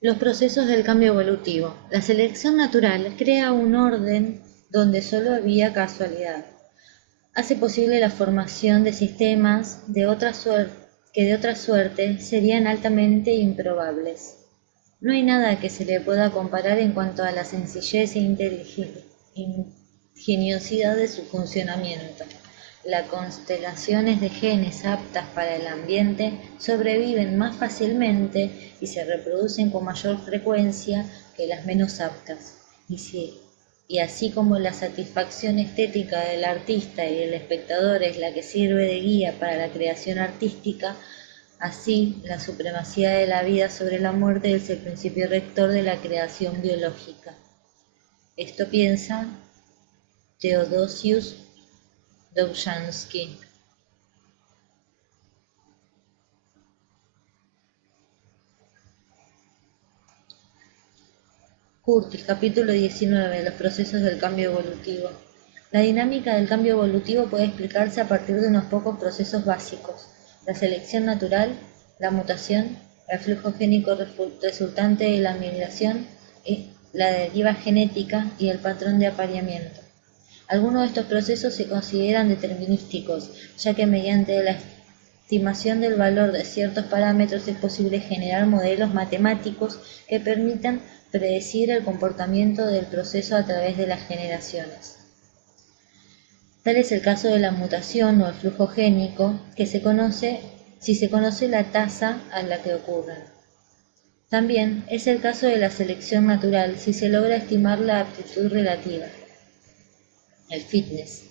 Los procesos del cambio evolutivo. La selección natural crea un orden donde solo había casualidad. Hace posible la formación de sistemas que de otra suerte serían altamente improbables. No hay nada que se le pueda comparar en cuanto a la sencillez e ingeniosidad de su funcionamiento. Las constelaciones de genes aptas para el ambiente sobreviven más fácilmente y se reproducen con mayor frecuencia que las menos aptas. Y así como la satisfacción estética del artista y del espectador es la que sirve de guía para la creación artística, así la supremacía de la vida sobre la muerte es el principio rector de la creación biológica. Esto piensa Theodosius Dobzhansky. Curtis, capítulo 19. Los procesos del cambio evolutivo. La dinámica del cambio evolutivo puede explicarse a partir de unos pocos procesos básicos: la selección natural, la mutación, el flujo génico resultante de la migración, la deriva genética y el patrón de apareamiento. Algunos de estos procesos se consideran determinísticos, ya que mediante la estimación del valor de ciertos parámetros es posible generar modelos matemáticos que permitan predecir el comportamiento del proceso a través de las generaciones. Tal es el caso de la mutación o el flujo génico, que se conoce si se conoce la tasa a la que ocurren. También es el caso de la selección natural si se logra estimar la aptitud relativa, el fitness,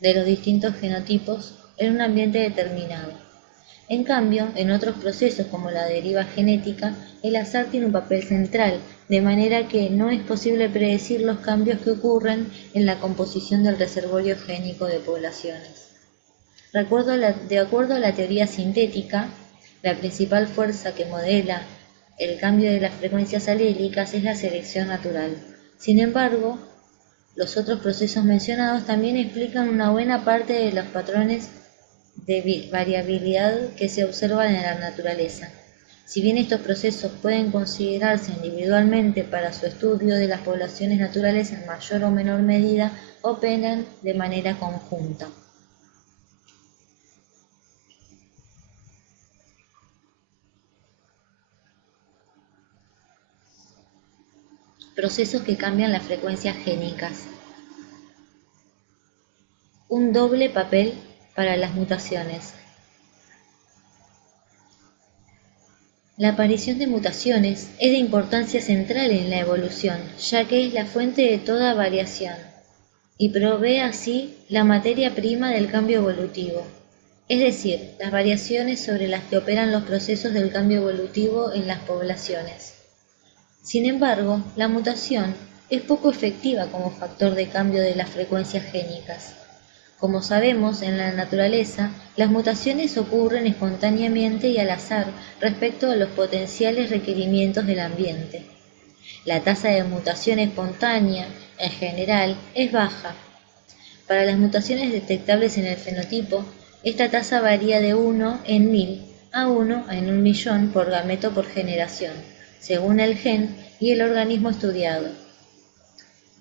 de los distintos genotipos en un ambiente determinado. En cambio, en otros procesos como la deriva genética, el azar tiene un papel central, de manera que no es posible predecir los cambios que ocurren en la composición del reservorio génico de poblaciones. De acuerdo a la teoría sintética, la principal fuerza que modela el cambio de las frecuencias alélicas es la selección natural. Sin embargo, los otros procesos mencionados también explican una buena parte de los patrones de variabilidad que se observan en la naturaleza. Si bien estos procesos pueden considerarse individualmente para su estudio de las poblaciones naturales, en mayor o menor medida operan de manera conjunta. Procesos que cambian las frecuencias génicas. Un doble papel para las mutaciones. La aparición de mutaciones es de importancia central en la evolución, ya que es la fuente de toda variación y provee así la materia prima del cambio evolutivo, es decir, las variaciones sobre las que operan los procesos del cambio evolutivo en las poblaciones. Sin embargo, la mutación es poco efectiva como factor de cambio de las frecuencias génicas. Como sabemos, en la naturaleza, las mutaciones ocurren espontáneamente y al azar respecto a los potenciales requerimientos del ambiente. La tasa de mutación espontánea, en general, es baja. Para las mutaciones detectables en el fenotipo, esta tasa varía de 1 en 1000 a 1 en 1.000.000 por gameto por generación, según el gen y el organismo estudiado.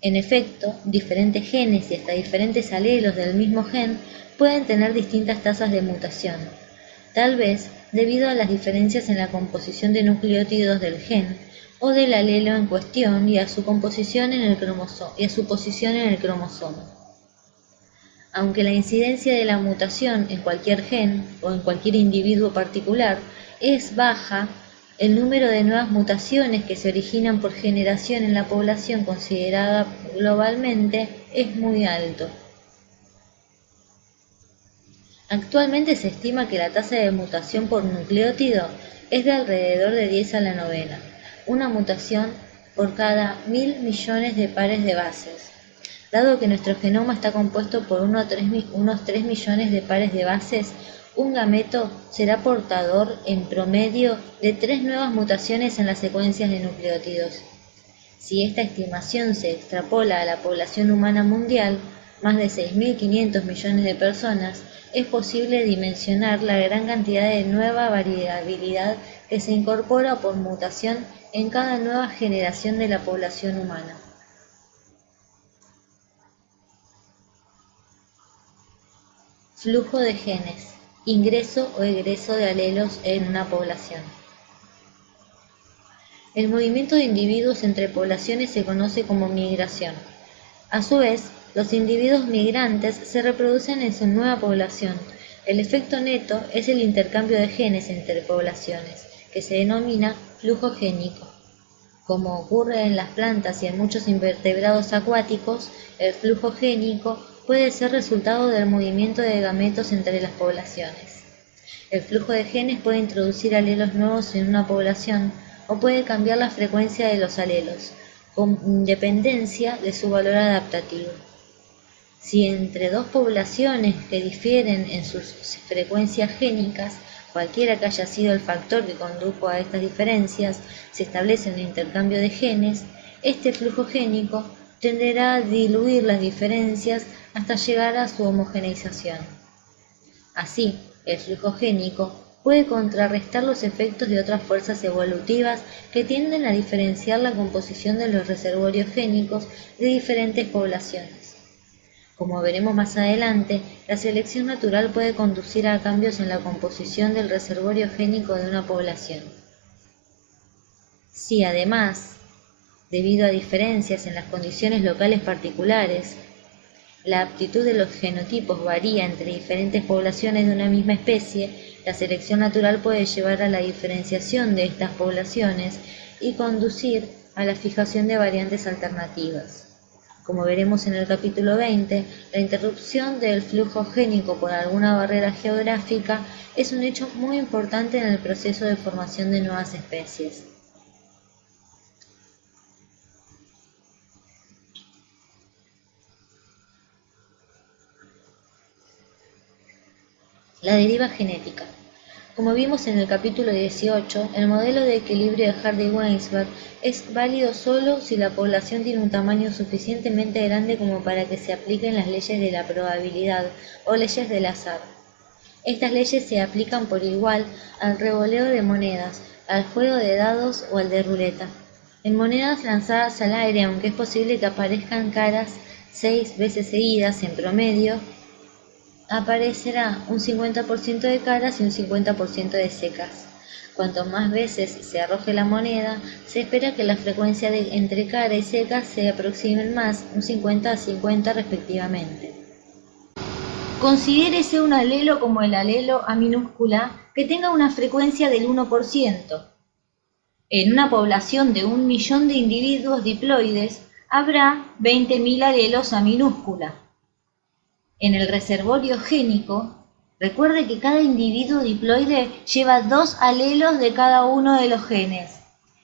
En efecto, diferentes genes y hasta diferentes alelos del mismo gen pueden tener distintas tasas de mutación, tal vez debido a las diferencias en la composición de nucleótidos del gen o del alelo en cuestión y a su composición en el cromosoma y a su posición en el cromosoma. Aunque la incidencia de la mutación en cualquier gen o en cualquier individuo particular es baja, el número de nuevas mutaciones que se originan por generación en la población considerada globalmente es muy alto. Actualmente se estima que la tasa de mutación por nucleótido es de alrededor de 10 a la novena, una mutación por cada 1.000 millones de pares de bases. Dado que nuestro genoma está compuesto por unos 3 millones de pares de bases, un gameto será portador en promedio de 3 nuevas mutaciones en las secuencias de nucleótidos. Si esta estimación se extrapola a la población humana mundial, más de 6.500 millones de personas, es posible dimensionar la gran cantidad de nueva variabilidad que se incorpora por mutación en cada nueva generación de la población humana. Flujo de genes, ingreso o egreso de alelos en una población. El movimiento de individuos entre poblaciones se conoce como migración. A su vez, los individuos migrantes se reproducen en su nueva población. El efecto neto es el intercambio de genes entre poblaciones, que se denomina flujo génico. Como ocurre en las plantas y en muchos invertebrados acuáticos, el flujo génico puede ser resultado del movimiento de gametos entre las poblaciones. El flujo de genes puede introducir alelos nuevos en una población o puede cambiar la frecuencia de los alelos, con independencia de su valor adaptativo. Si entre dos poblaciones que difieren en sus frecuencias génicas, cualquiera que haya sido el factor que condujo a estas diferencias, se establece un intercambio de genes, este flujo génico tenderá a diluir las diferencias hasta llegar a su homogeneización. Así, el flujo génico puede contrarrestar los efectos de otras fuerzas evolutivas que tienden a diferenciar la composición de los reservorios génicos de diferentes poblaciones. Como veremos más adelante, la selección natural puede conducir a cambios en la composición del reservorio génico de una población. Si además, debido a diferencias en las condiciones locales particulares, la aptitud de los genotipos varía entre diferentes poblaciones de una misma especie, la selección natural puede llevar a la diferenciación de estas poblaciones y conducir a la fijación de variantes alternativas. Como veremos en el capítulo 20, la interrupción del flujo génico por alguna barrera geográfica es un hecho muy importante en el proceso de formación de nuevas especies. La deriva genética. Como vimos en el capítulo 18, el modelo de equilibrio de Hardy-Weinberg es válido solo si la población tiene un tamaño suficientemente grande como para que se apliquen las leyes de la probabilidad o leyes del azar. Estas leyes se aplican por igual al revoleo de monedas, al juego de dados o al de ruleta. En monedas lanzadas al aire, aunque es posible que aparezcan caras 6 veces seguidas en promedio, aparecerá un 50% de caras y un 50% de secas. Cuanto más veces se arroje la moneda, se espera que la frecuencia entre cara y seca se aproximen más, un 50 a 50 respectivamente. Considérese un alelo como el alelo A minúscula que tenga una frecuencia del 1%. En una población de 1 millón de individuos diploides, habrá 20.000 alelos A minúscula. En el reservorio génico, recuerde que cada individuo diploide lleva 2 alelos de cada uno de los genes.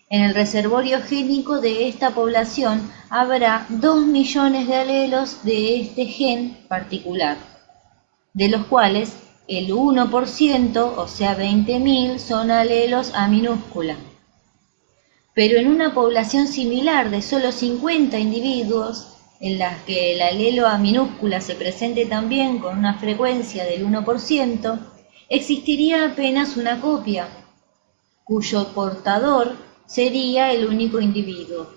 En el reservorio génico de esta población habrá 2 millones de alelos de este gen particular, de los cuales el 1%, o sea 20.000, son alelos A minúscula. Pero en una población similar de solo 50 individuos, en las que el alelo A minúscula se presente también con una frecuencia del 1%, existiría apenas una copia, cuyo portador sería el único individuo.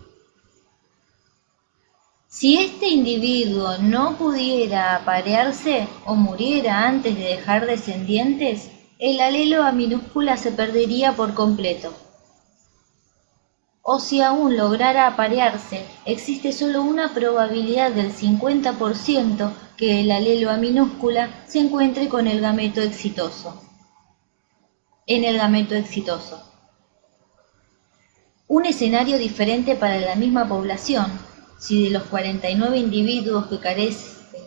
Si este individuo no pudiera aparearse o muriera antes de dejar descendientes, el alelo A minúscula se perdería por completo. O si aún lograra aparearse, existe solo una probabilidad del 50% que el alelo A minúscula se encuentre con el gameto exitoso. En el gameto exitoso. Un escenario diferente para la misma población, si de los 49 individuos que carecen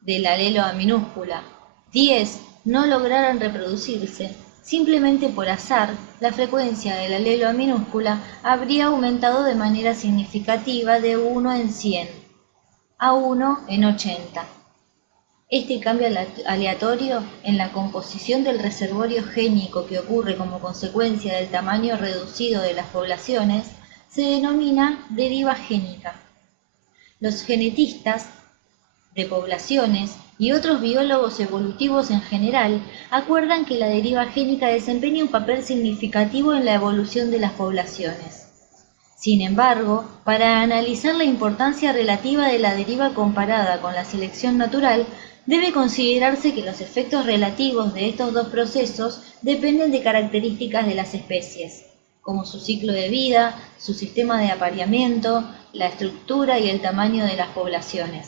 del alelo A minúscula, 10 no lograran reproducirse, simplemente por azar, la frecuencia del alelo A minúscula habría aumentado de manera significativa de 1 en 100 a 1 en 80. Este cambio aleatorio en la composición del reservorio génico que ocurre como consecuencia del tamaño reducido de las poblaciones se denomina deriva génica. Los genetistas de poblaciones y otros biólogos evolutivos en general acuerdan que la deriva génica desempeña un papel significativo en la evolución de las poblaciones. Sin embargo, para analizar la importancia relativa de la deriva comparada con la selección natural, debe considerarse que los efectos relativos de estos dos procesos dependen de características de las especies, como su ciclo de vida, su sistema de apareamiento, la estructura y el tamaño de las poblaciones.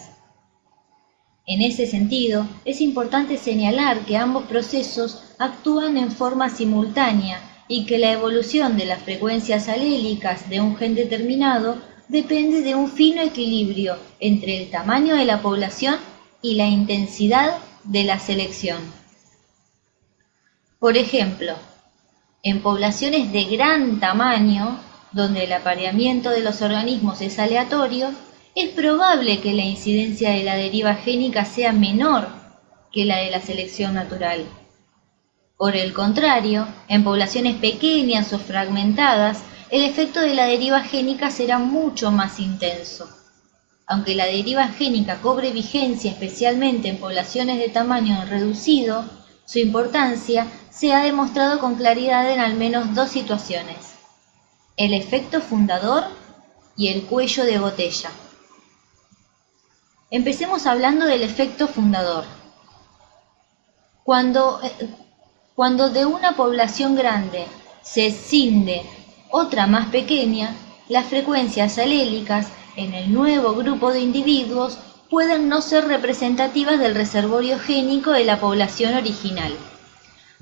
En ese sentido, es importante señalar que ambos procesos actúan en forma simultánea y que la evolución de las frecuencias alélicas de un gen determinado depende de un fino equilibrio entre el tamaño de la población y la intensidad de la selección. Por ejemplo, en poblaciones de gran tamaño, donde el apareamiento de los organismos es aleatorio, es probable que la incidencia de la deriva génica sea menor que la de la selección natural. Por el contrario, en poblaciones pequeñas o fragmentadas, el efecto de la deriva génica será mucho más intenso. Aunque la deriva génica cobre vigencia especialmente en poblaciones de tamaño reducido, su importancia se ha demostrado con claridad en al menos dos situaciones: el efecto fundador y el cuello de botella. Empecemos hablando del efecto fundador. Cuando de una población grande se escinde otra más pequeña, las frecuencias alélicas en el nuevo grupo de individuos pueden no ser representativas del reservorio génico de la población original.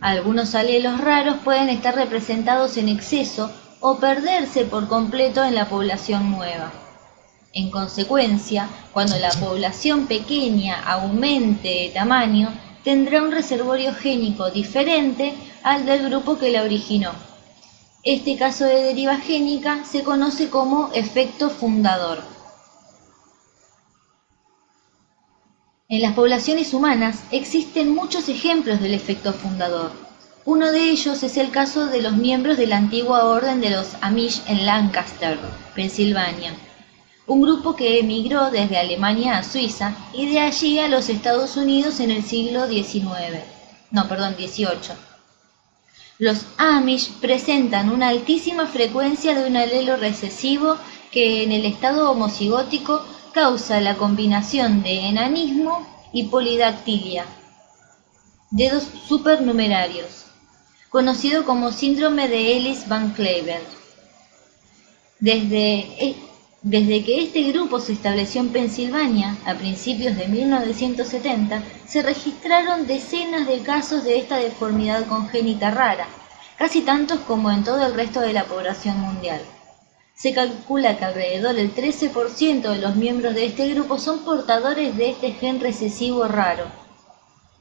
Algunos alelos raros pueden estar representados en exceso o perderse por completo en la población nueva. En consecuencia, cuando la población pequeña aumente de tamaño, tendrá un reservorio génico diferente al del grupo que la originó. Este caso de deriva génica se conoce como efecto fundador. En las poblaciones humanas existen muchos ejemplos del efecto fundador. Uno de ellos es el caso de los miembros de la antigua orden de los Amish en Lancaster, Pensilvania, un grupo que emigró desde Alemania a Suiza y de allí a los Estados Unidos en el siglo XVIII. Los Amish presentan una altísima frecuencia de un alelo recesivo que en el estado homocigótico causa la combinación de enanismo y polidactilia, dedos supernumerarios, conocido como síndrome de Ellis-Van Clever. Desde que este grupo se estableció en Pensilvania a principios de 1970, se registraron decenas de casos de esta deformidad congénita rara, casi tantos como en todo el resto de la población mundial. Se calcula que alrededor del 13% de los miembros de este grupo son portadores de este gen recesivo raro.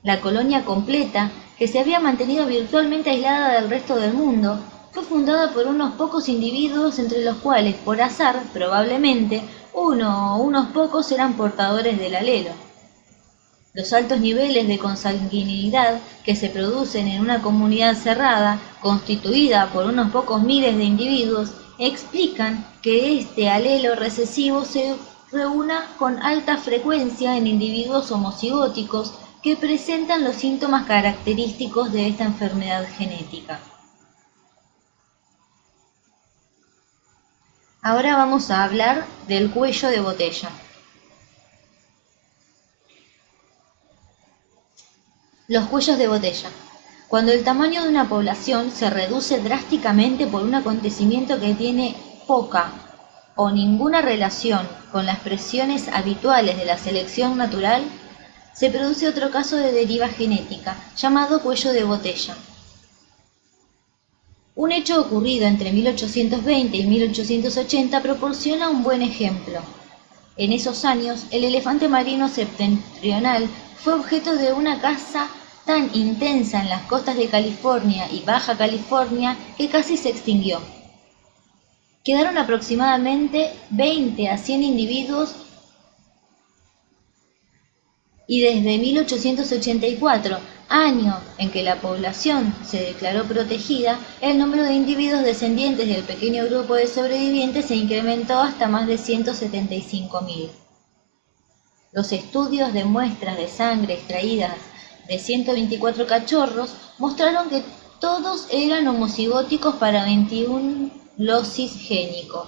La colonia completa, que se había mantenido virtualmente aislada del resto del mundo, fue fundada por unos pocos individuos entre los cuales, por azar, probablemente, uno o unos pocos eran portadores del alelo. Los altos niveles de consanguinidad que se producen en una comunidad cerrada, constituida por unos pocos miles de individuos, explican que este alelo recesivo se reúna con alta frecuencia en individuos homocigóticos que presentan los síntomas característicos de esta enfermedad genética. Ahora vamos a hablar del cuello de botella. Los cuellos de botella. Cuando el tamaño de una población se reduce drásticamente por un acontecimiento que tiene poca o ninguna relación con las presiones habituales de la selección natural, se produce otro caso de deriva genética, llamado cuello de botella. Un hecho ocurrido entre 1820 y 1880 proporciona un buen ejemplo. En esos años, el elefante marino septentrional fue objeto de una caza tan intensa en las costas de California y Baja California que casi se extinguió. Quedaron aproximadamente 20 a 100 individuos y desde 1884, año en que la población se declaró protegida, el número de individuos descendientes del pequeño grupo de sobrevivientes se incrementó hasta más de 175.000. Los estudios de muestras de sangre extraídas de 124 cachorros mostraron que todos eran homocigóticos para 21 locis génicos.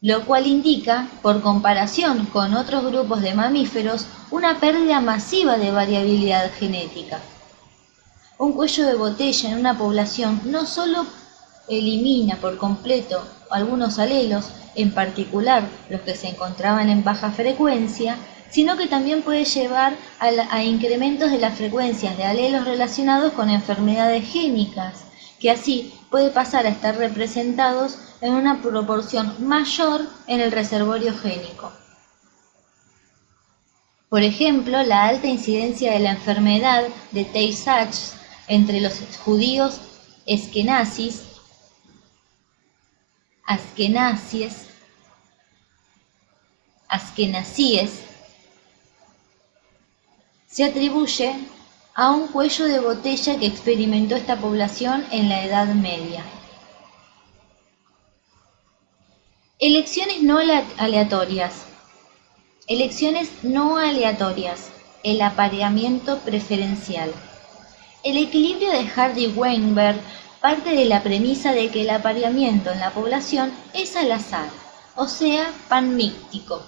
lo cual indica, por comparación con otros grupos de mamíferos, una pérdida masiva de variabilidad genética. Un cuello de botella en una población no solo elimina por completo algunos alelos, en particular los que se encontraban en baja frecuencia, sino que también puede llevar a incrementos de las frecuencias de alelos relacionados con enfermedades génicas, que así puede pasar a estar representados en una proporción mayor en el reservorio génico. Por ejemplo, la alta incidencia de la enfermedad de Tay-Sachs entre los judíos askenazíes se atribuye a un cuello de botella que experimentó esta población en la Edad Media. Elecciones no aleatorias. Elecciones no aleatorias. El apareamiento preferencial. El equilibrio de Hardy-Weinberg parte de la premisa de que el apareamiento en la población es al azar, o sea, panmíctico.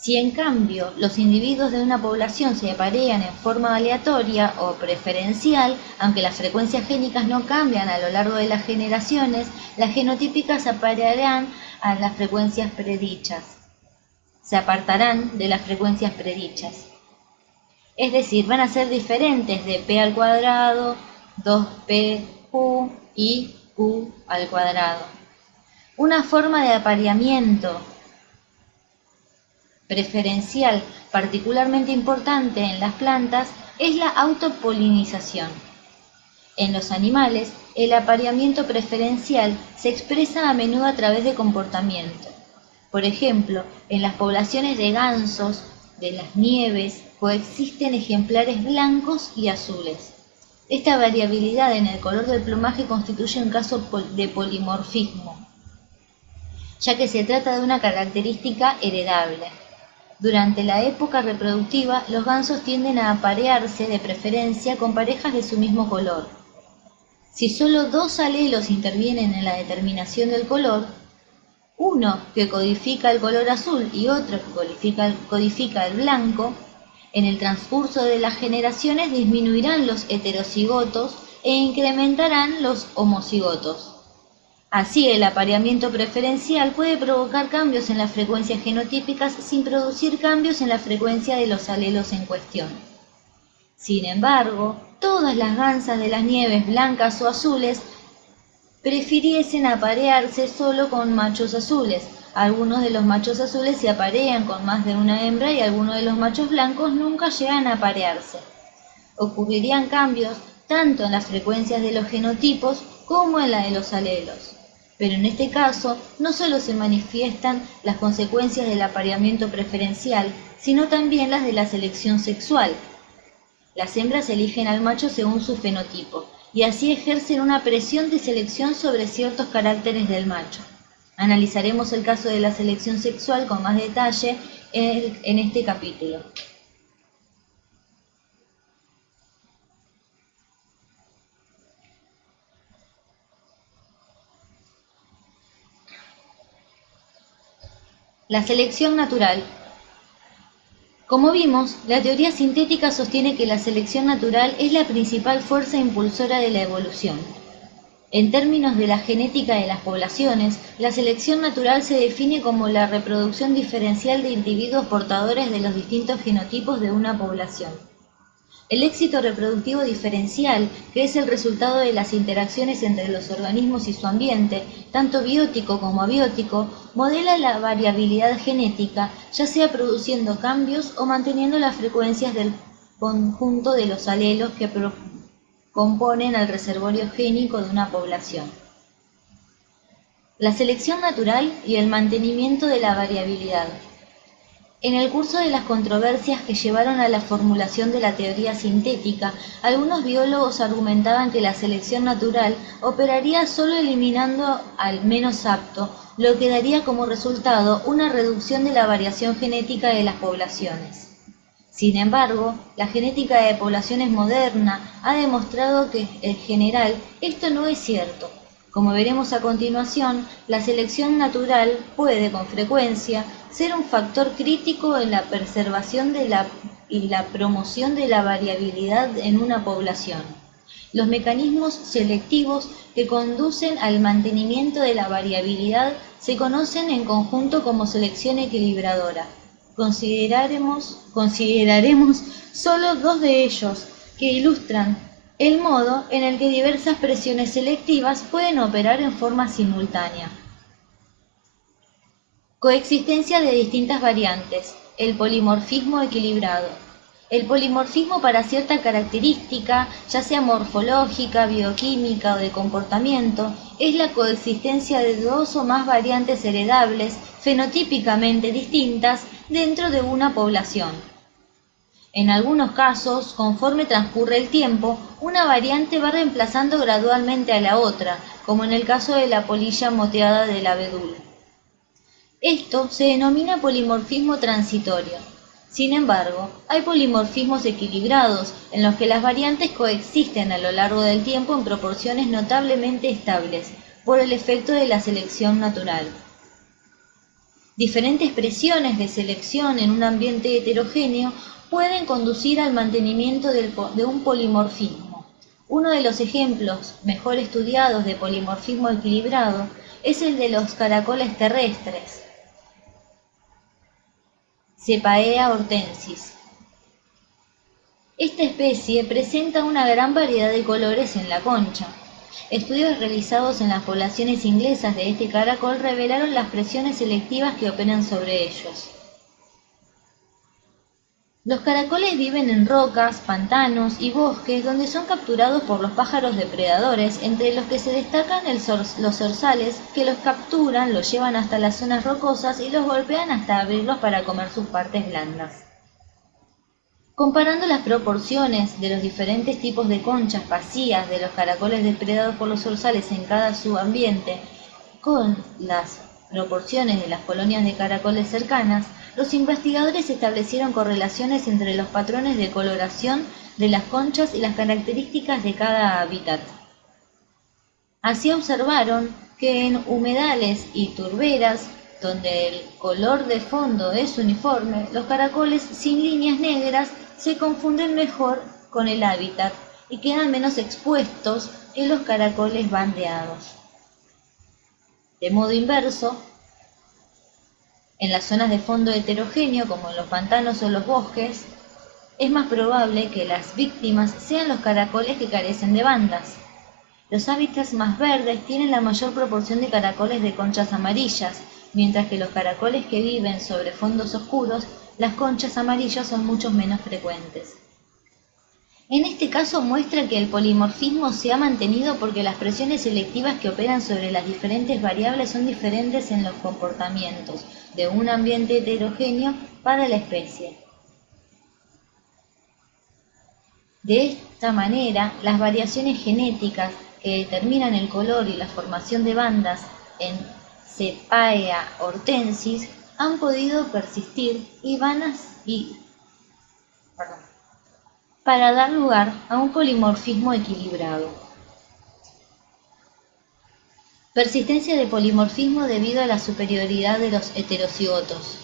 Si en cambio los individuos de una población se aparean en forma aleatoria o preferencial, aunque las frecuencias génicas no cambian a lo largo de las generaciones, las genotípicas se aparearán a las frecuencias predichas. Se apartarán de las frecuencias predichas. Es decir, van a ser diferentes de p al cuadrado, 2pq y q al cuadrado. Una forma de apareamiento preferencial particularmente importante en las plantas es la autopolinización. En los animales, el apareamiento preferencial se expresa a menudo a través de comportamiento. Por ejemplo, en las poblaciones de gansos de las nieves coexisten ejemplares blancos y azules. Esta variabilidad en el color del plumaje constituye un caso de polimorfismo, ya que se trata de una característica heredable. Durante la época reproductiva, los gansos tienden a aparearse de preferencia con parejas de su mismo color. Si solo dos alelos intervienen en la determinación del color, uno que codifica el color azul y otro que codifica el blanco, en el transcurso de las generaciones disminuirán los heterocigotos e incrementarán los homocigotos. Así, el apareamiento preferencial puede provocar cambios en las frecuencias genotípicas sin producir cambios en la frecuencia de los alelos en cuestión. Sin embargo, todas las gansas de las nieves blancas o azules prefiriesen aparearse solo con machos azules. Algunos de los machos azules se aparean con más de una hembra y algunos de los machos blancos nunca llegan a aparearse. Ocurrirían cambios tanto en las frecuencias de los genotipos como en la de los alelos. Pero en este caso no solo se manifiestan las consecuencias del apareamiento preferencial, sino también las de la selección sexual. Las hembras eligen al macho según su fenotipo, y así ejercen una presión de selección sobre ciertos caracteres del macho. Analizaremos el caso de la selección sexual con más detalle en este capítulo. La selección natural. Como vimos, la teoría sintética sostiene que la selección natural es la principal fuerza impulsora de la evolución. En términos de la genética de las poblaciones, la selección natural se define como la reproducción diferencial de individuos portadores de los distintos genotipos de una población. El éxito reproductivo diferencial, que es el resultado de las interacciones entre los organismos y su ambiente, tanto biótico como abiótico, modela la variabilidad genética, ya sea produciendo cambios o manteniendo las frecuencias del conjunto de los alelos que componen el reservorio génico de una población. La selección natural y el mantenimiento de la variabilidad. En el curso de las controversias que llevaron a la formulación de la teoría sintética, algunos biólogos argumentaban que la selección natural operaría solo eliminando al menos apto, lo que daría como resultado una reducción de la variación genética de las poblaciones. Sin embargo, la genética de poblaciones moderna ha demostrado que, en general, esto no es cierto. Como veremos a continuación, la selección natural puede, con frecuencia, ser un factor crítico en la preservación y la promoción de la variabilidad en una población. Los mecanismos selectivos que conducen al mantenimiento de la variabilidad se conocen en conjunto como selección equilibradora. Consideraremos solo dos de ellos, que ilustran el modo en el que diversas presiones selectivas pueden operar en forma simultánea. Coexistencia de distintas variantes. El polimorfismo equilibrado. El polimorfismo para cierta característica, ya sea morfológica, bioquímica o de comportamiento, es la coexistencia de dos o más variantes heredables fenotípicamente distintas dentro de una población. En algunos casos, conforme transcurre el tiempo, una variante va reemplazando gradualmente a la otra, como en el caso de la polilla moteada del abedul. Esto se denomina polimorfismo transitorio. Sin embargo, hay polimorfismos equilibrados, en los que las variantes coexisten a lo largo del tiempo en proporciones notablemente estables, por el efecto de la selección natural. Diferentes presiones de selección en un ambiente heterogéneo pueden conducir al mantenimiento de un polimorfismo. Uno de los ejemplos mejor estudiados de polimorfismo equilibrado es el de los caracoles terrestres, Cepaea hortensis. Esta especie presenta una gran variedad de colores en la concha. Estudios realizados en las poblaciones inglesas de este caracol revelaron las presiones selectivas que operan sobre ellos. Los caracoles viven en rocas, pantanos y bosques donde son capturados por los pájaros depredadores, entre los que se destacan los zorzales, que los capturan, los llevan hasta las zonas rocosas y los golpean hasta abrirlos para comer sus partes blandas. Comparando las proporciones de los diferentes tipos de conchas vacías de los caracoles depredados por los zorzales en cada subambiente con las proporciones de las colonias de caracoles cercanas, los investigadores establecieron correlaciones entre los patrones de coloración de las conchas y las características de cada hábitat. Así observaron que en humedales y turberas, donde el color de fondo es uniforme, los caracoles sin líneas negras se confunden mejor con el hábitat y quedan menos expuestos que los caracoles bandeados. De modo inverso, en las zonas de fondo heterogéneo, como en los pantanos o los bosques, es más probable que las víctimas sean los caracoles que carecen de bandas. Los hábitats más verdes tienen la mayor proporción de caracoles de conchas amarillas, mientras que los caracoles que viven sobre fondos oscuros, las conchas amarillas son mucho menos frecuentes. En este caso muestra que el polimorfismo se ha mantenido porque las presiones selectivas que operan sobre las diferentes variables son diferentes en los comportamientos de un ambiente heterogéneo para la especie. De esta manera, las variaciones genéticas que determinan el color y la formación de bandas en Cepaea hortensis han podido persistir para dar lugar a un polimorfismo equilibrado. Persistencia de polimorfismo debido a la superioridad de los heterocigotos.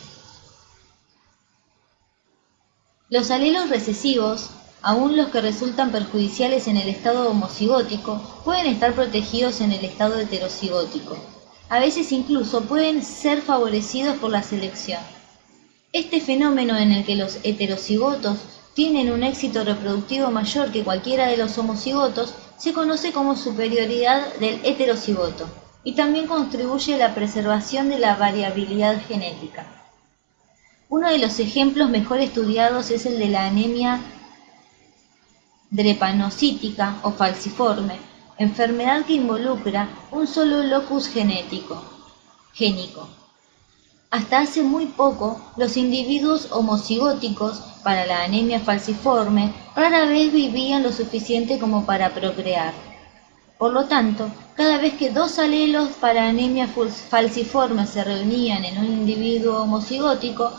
Los alelos recesivos, aun los que resultan perjudiciales en el estado homocigótico, pueden estar protegidos en el estado heterocigótico. A veces incluso pueden ser favorecidos por la selección. Este fenómeno en el que los heterocigotos tienen un éxito reproductivo mayor que cualquiera de los homocigotos se conoce como superioridad del heterocigoto y también contribuye a la preservación de la variabilidad genética. Uno de los ejemplos mejor estudiados es el de la anemia drepanocítica o falciforme, enfermedad que involucra un solo locus génico. Hasta hace muy poco, los individuos homocigóticos para la anemia falciforme rara vez vivían lo suficiente como para procrear. Por lo tanto, cada vez que dos alelos para anemia falciforme se reunían en un individuo homocigótico,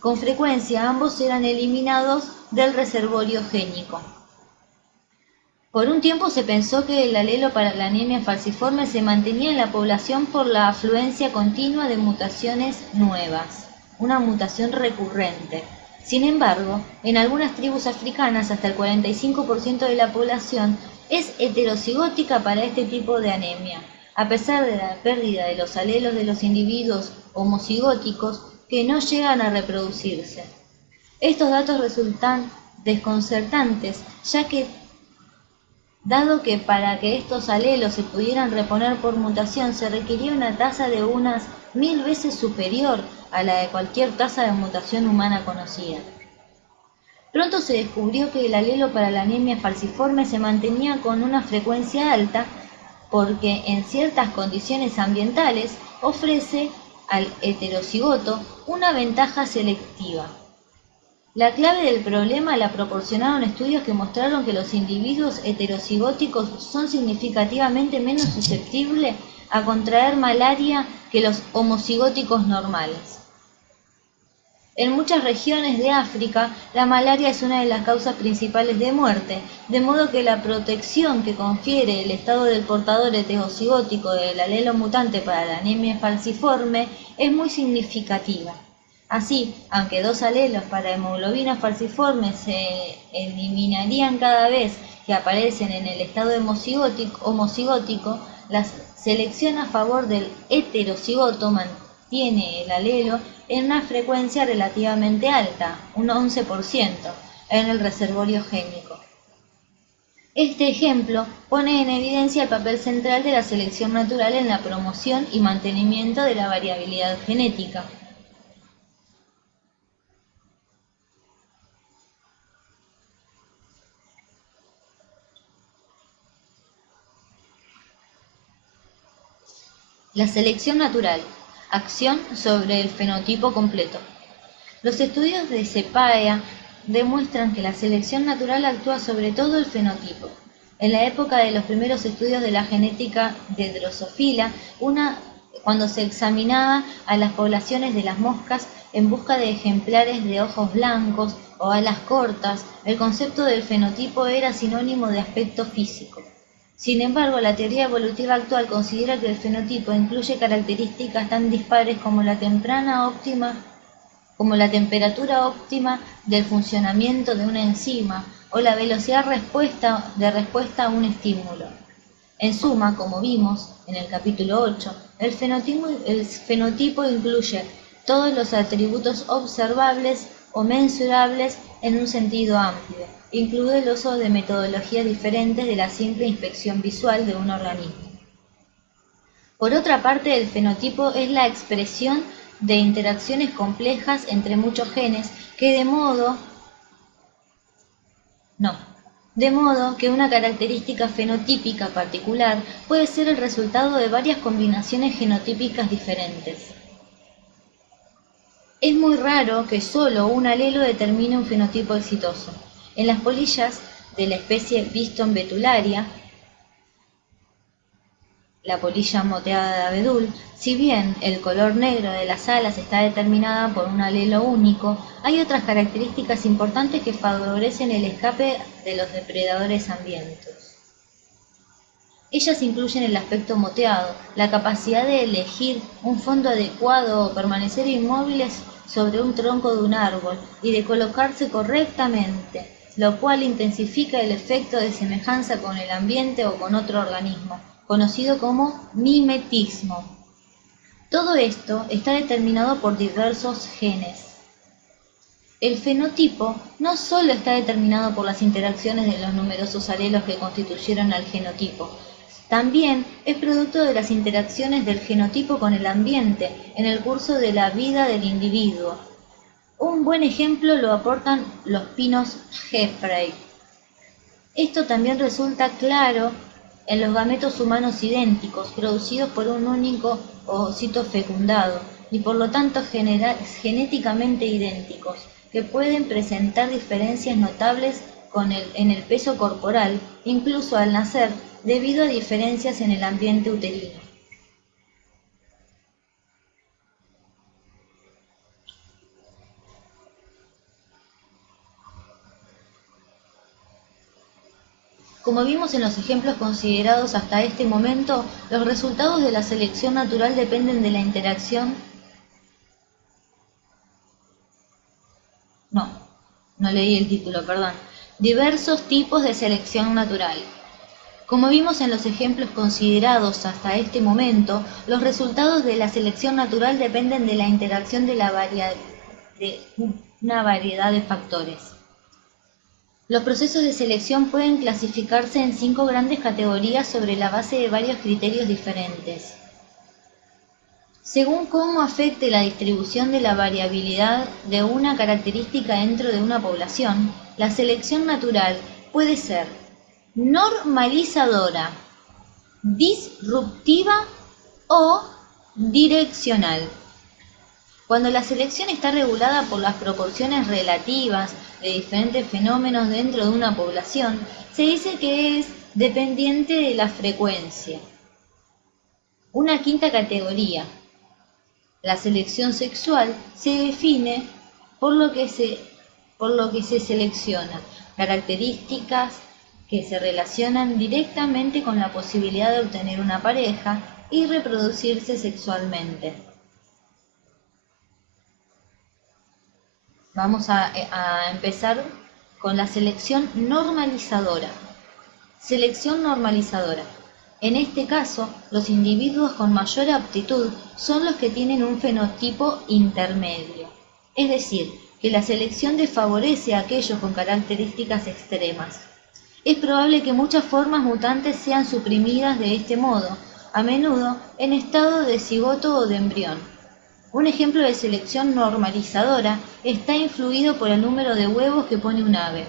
con frecuencia ambos eran eliminados del reservorio génico. Por un tiempo se pensó que el alelo para la anemia falciforme se mantenía en la población por la afluencia continua de mutaciones nuevas, una mutación recurrente. Sin embargo, en algunas tribus africanas hasta el 45% de la población es heterocigótica para este tipo de anemia, a pesar de la pérdida de los alelos de los individuos homocigóticos que no llegan a reproducirse. Estos datos resultan desconcertantes, ya que dado que para que estos alelos se pudieran reponer por mutación se requería una tasa de unas 1000 veces superior a la de cualquier tasa de mutación humana conocida. Pronto se descubrió que el alelo para la anemia falciforme se mantenía con una frecuencia alta porque en ciertas condiciones ambientales ofrece al heterocigoto una ventaja selectiva. La clave del problema la proporcionaron estudios que mostraron que los individuos heterocigóticos son significativamente menos susceptibles a contraer malaria que los homocigóticos normales. En muchas regiones de África, la malaria es una de las causas principales de muerte, de modo que la protección que confiere el estado del portador heterocigótico del alelo mutante para la anemia falciforme es muy significativa. Así, aunque 2 alelos para hemoglobina falciforme se eliminarían cada vez que aparecen en el estado homocigótico, la selección a favor del heterocigoto mantiene el alelo en una frecuencia relativamente alta, un 11%, en el reservorio génico. Este ejemplo pone en evidencia el papel central de la selección natural en la promoción y mantenimiento de la variabilidad genética. La selección natural. Acción sobre el fenotipo completo. Los estudios de Cepaea demuestran que la selección natural actúa sobre todo el fenotipo. En la época de los primeros estudios de la genética de Drosophila, cuando se examinaba a las poblaciones de las moscas en busca de ejemplares de ojos blancos o alas cortas, el concepto del fenotipo era sinónimo de aspecto físico. Sin embargo, la teoría evolutiva actual considera que el fenotipo incluye características tan dispares como la temperatura óptima del funcionamiento de una enzima o la velocidad de respuesta a un estímulo. En suma, como vimos en el capítulo 8, el fenotipo incluye todos los atributos observables o mensurables en un sentido amplio, incluido el uso de metodologías diferentes de la simple inspección visual de un organismo. Por otra parte, el fenotipo es la expresión de interacciones complejas entre muchos genes de modo que una característica fenotípica particular puede ser el resultado de varias combinaciones genotípicas diferentes. Es muy raro que solo un alelo determine un fenotipo exitoso. En las polillas de la especie Biston betularia, la polilla moteada de abedul, si bien el color negro de las alas está determinada por un alelo único, hay otras características importantes que favorecen el escape de los depredadores hambrientos. Ellas incluyen el aspecto moteado, la capacidad de elegir un fondo adecuado o permanecer inmóviles sobre un tronco de un árbol y de colocarse correctamente, lo cual intensifica el efecto de semejanza con el ambiente o con otro organismo, conocido como mimetismo. Todo esto está determinado por diversos genes. El fenotipo no solo está determinado por las interacciones de los numerosos alelos que constituyeron al genotipo, también es producto de las interacciones del genotipo con el ambiente en el curso de la vida del individuo. Un buen ejemplo lo aportan los pinos Jeffrey. Esto también resulta claro en los gametos humanos idénticos, producidos por un único ovocito fecundado, y por lo tanto genéticamente idénticos, que pueden presentar diferencias notables en el peso corporal, incluso al nacer, debido a diferencias en el ambiente uterino. Como vimos en los ejemplos considerados hasta este momento, los resultados de la selección natural dependen de la interacción. No leí el título, perdón. Diversos tipos de selección natural. Como vimos en los ejemplos considerados hasta este momento, los resultados de la selección natural dependen de la interacción de una variedad de factores. Los procesos de selección pueden clasificarse en 5 grandes categorías sobre la base de varios criterios diferentes. Según cómo afecte la distribución de la variabilidad de una característica dentro de una población, la selección natural puede ser normalizadora, disruptiva o direccional. Cuando la selección está regulada por las proporciones relativas de diferentes fenómenos dentro de una población, se dice que es dependiente de la frecuencia. Una quinta categoría. La selección sexual se define por lo que se selecciona, características que se relacionan directamente con la posibilidad de obtener una pareja y reproducirse sexualmente. Vamos a empezar con la selección normalizadora. Selección normalizadora. En este caso, los individuos con mayor aptitud son los que tienen un fenotipo intermedio, es decir, que la selección desfavorece a aquellos con características extremas. Es probable que muchas formas mutantes sean suprimidas de este modo, a menudo en estado de cigoto o de embrión. Un ejemplo de selección normalizadora está influido por el número de huevos que pone un ave.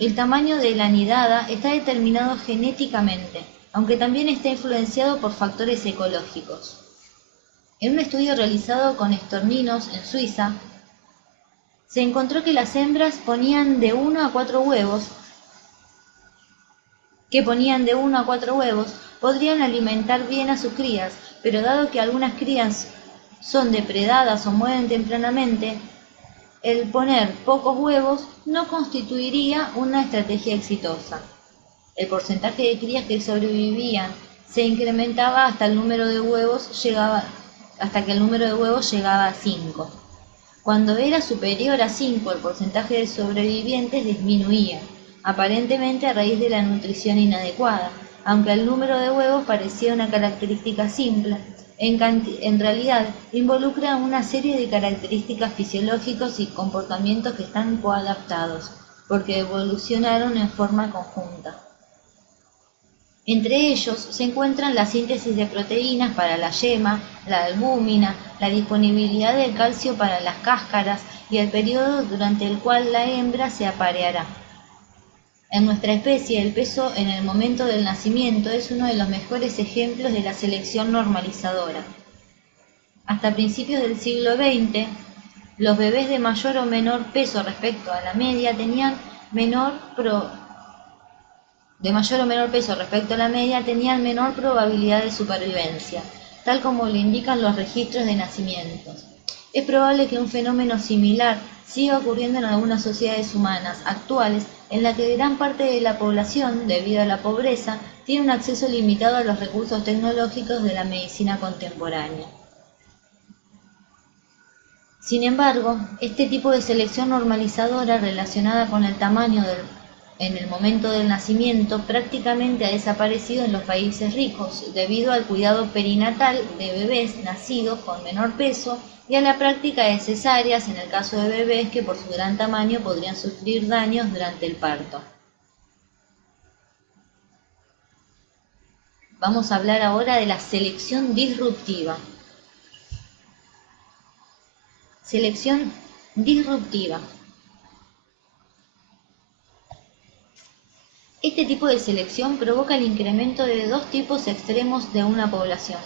El tamaño de la nidada está determinado genéticamente, aunque también está influenciado por factores ecológicos. En un estudio realizado con estorninos en Suiza, se encontró que las hembras ponían de 1 a 4 huevos, podrían alimentar bien a sus crías, pero dado que algunas crías son depredadas o mueren tempranamente, el poner pocos huevos no constituiría una estrategia exitosa. El porcentaje de crías que sobrevivían se incrementaba hasta que el número de huevos llegaba a 5. Cuando era superior a 5, el porcentaje de sobrevivientes disminuía, aparentemente a raíz de la nutrición inadecuada, aunque el número de huevos parecía una característica simple. En realidad, involucra una serie de características fisiológicas y comportamientos que están coadaptados, porque evolucionaron en forma conjunta. Entre ellos se encuentran la síntesis de proteínas para la yema, la albúmina, la disponibilidad de calcio para las cáscaras y el periodo durante el cual la hembra se apareará. En nuestra especie, el peso en el momento del nacimiento es uno de los mejores ejemplos de la selección normalizadora. Hasta principios del siglo XX, los bebés de mayor o menor peso respecto a la media tenían menor probabilidad de supervivencia, tal como lo indican los registros de nacimientos. Es probable que un fenómeno similar siga ocurriendo en algunas sociedades humanas actuales, en la que gran parte de la población, debido a la pobreza, tiene un acceso limitado a los recursos tecnológicos de la medicina contemporánea. Sin embargo, este tipo de selección normalizadora relacionada con el tamaño en el momento del nacimiento prácticamente ha desaparecido en los países ricos debido al cuidado perinatal de bebés nacidos con menor peso y a la práctica de cesáreas en el caso de bebés que por su gran tamaño podrían sufrir daños durante el parto. Vamos a hablar ahora de la selección disruptiva. Selección disruptiva. Este tipo de selección provoca el incremento de 2 tipos extremos de una población,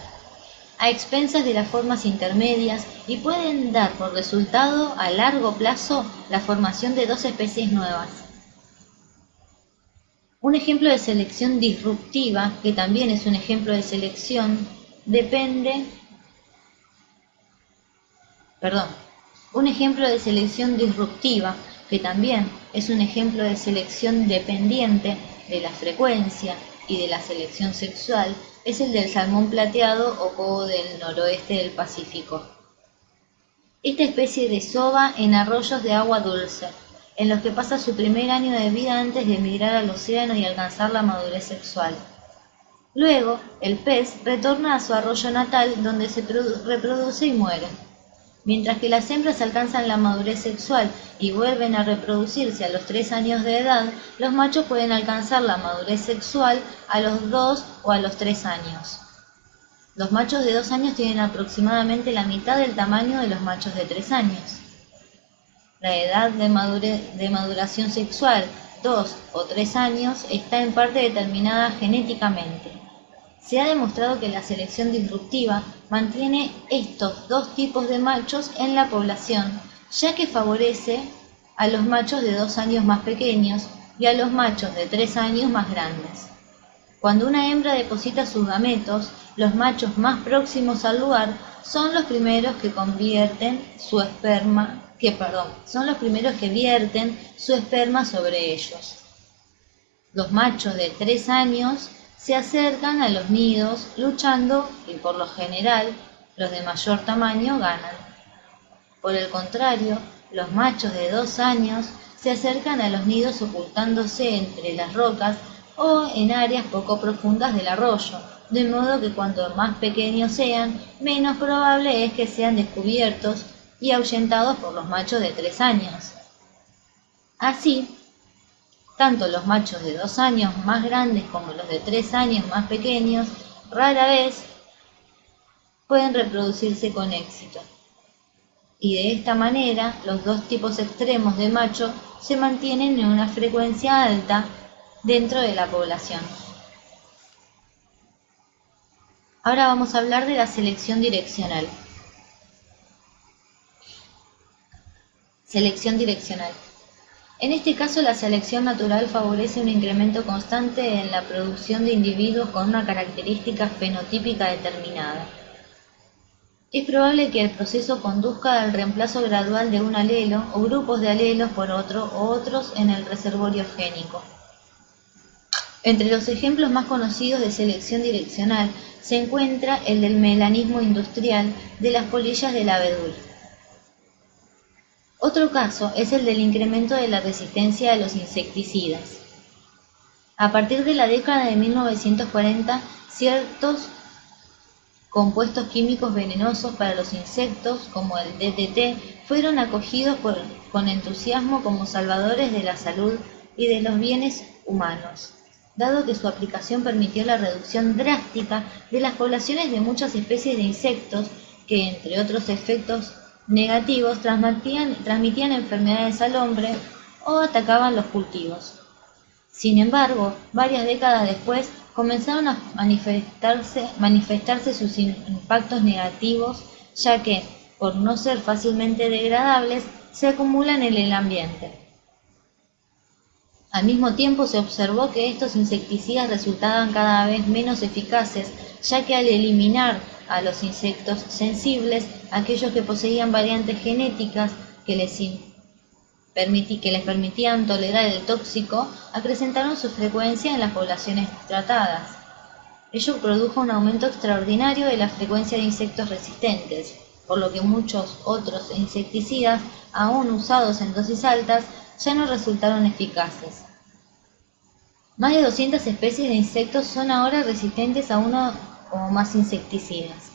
a expensas de las formas intermedias, y pueden dar por resultado a largo plazo la formación de 2 especies nuevas. Un ejemplo de selección disruptiva, que también es un ejemplo de selección, que también es un ejemplo de selección dependiente de la frecuencia y de la selección sexual, es el del salmón plateado o coho del noroeste del Pacífico. Esta especie desova en arroyos de agua dulce, en los que pasa su primer año de vida antes de emigrar al océano y alcanzar la madurez sexual. Luego, el pez retorna a su arroyo natal donde se reproduce y muere. Mientras que las hembras alcanzan la madurez sexual y vuelven a reproducirse a los 3 años de edad, los machos pueden alcanzar la madurez sexual a los 2 o a los 3 años. Los machos de 2 años tienen aproximadamente la mitad del tamaño de los machos de 3 años. La edad de maduración sexual, 2 o 3 años, está en parte determinada genéticamente. Se ha demostrado que la selección disruptiva mantiene estos dos tipos de machos en la población, ya que favorece a los machos de 2 años más pequeños y a los machos de 3 años más grandes. Cuando una hembra deposita sus gametos, los machos más próximos al lugar son los primeros que vierten su esperma sobre ellos. Los machos de 3 años se acercan a los nidos luchando y por lo general los de mayor tamaño ganan. Por el contrario, los machos de 2 años se acercan a los nidos ocultándose entre las rocas o en áreas poco profundas del arroyo, de modo que cuanto más pequeños sean, menos probable es que sean descubiertos y ahuyentados por los machos de 3 años. Así, tanto los machos de 2 años más grandes como los de 3 años más pequeños rara vez pueden reproducirse con éxito. Y de esta manera, los dos tipos extremos de macho se mantienen en una frecuencia alta dentro de la población. Ahora vamos a hablar de la selección direccional. Selección direccional. En este caso, la selección natural favorece un incremento constante en la producción de individuos con una característica fenotípica determinada. Es probable que el proceso conduzca al reemplazo gradual de un alelo o grupos de alelos por otro o otros en el reservorio génico. Entre los ejemplos más conocidos de selección direccional se encuentra el del melanismo industrial de las polillas del abedul. Otro caso es el del incremento de la resistencia a los insecticidas. A partir de la década de 1940, ciertos compuestos químicos venenosos para los insectos, como el DDT, fueron acogidos con entusiasmo como salvadores de la salud y de los bienes humanos, dado que su aplicación permitió la reducción drástica de las poblaciones de muchas especies de insectos que, entre otros efectos negativos, transmitían enfermedades al hombre o atacaban los cultivos. Sin embargo, varias décadas después comenzaron a manifestarse sus impactos negativos, ya que, por no ser fácilmente degradables, se acumulan en el ambiente. Al mismo tiempo se observó que estos insecticidas resultaban cada vez menos eficaces, ya que al eliminar a los insectos sensibles, aquellos que poseían variantes genéticas que les permitían tolerar el tóxico, acrecentaron su frecuencia en las poblaciones tratadas. Ello produjo un aumento extraordinario de la frecuencia de insectos resistentes, por lo que muchos otros insecticidas, aún usados en dosis altas, ya no resultaron eficaces. Más de 200 especies de insectos son ahora resistentes a uno o más insecticidas.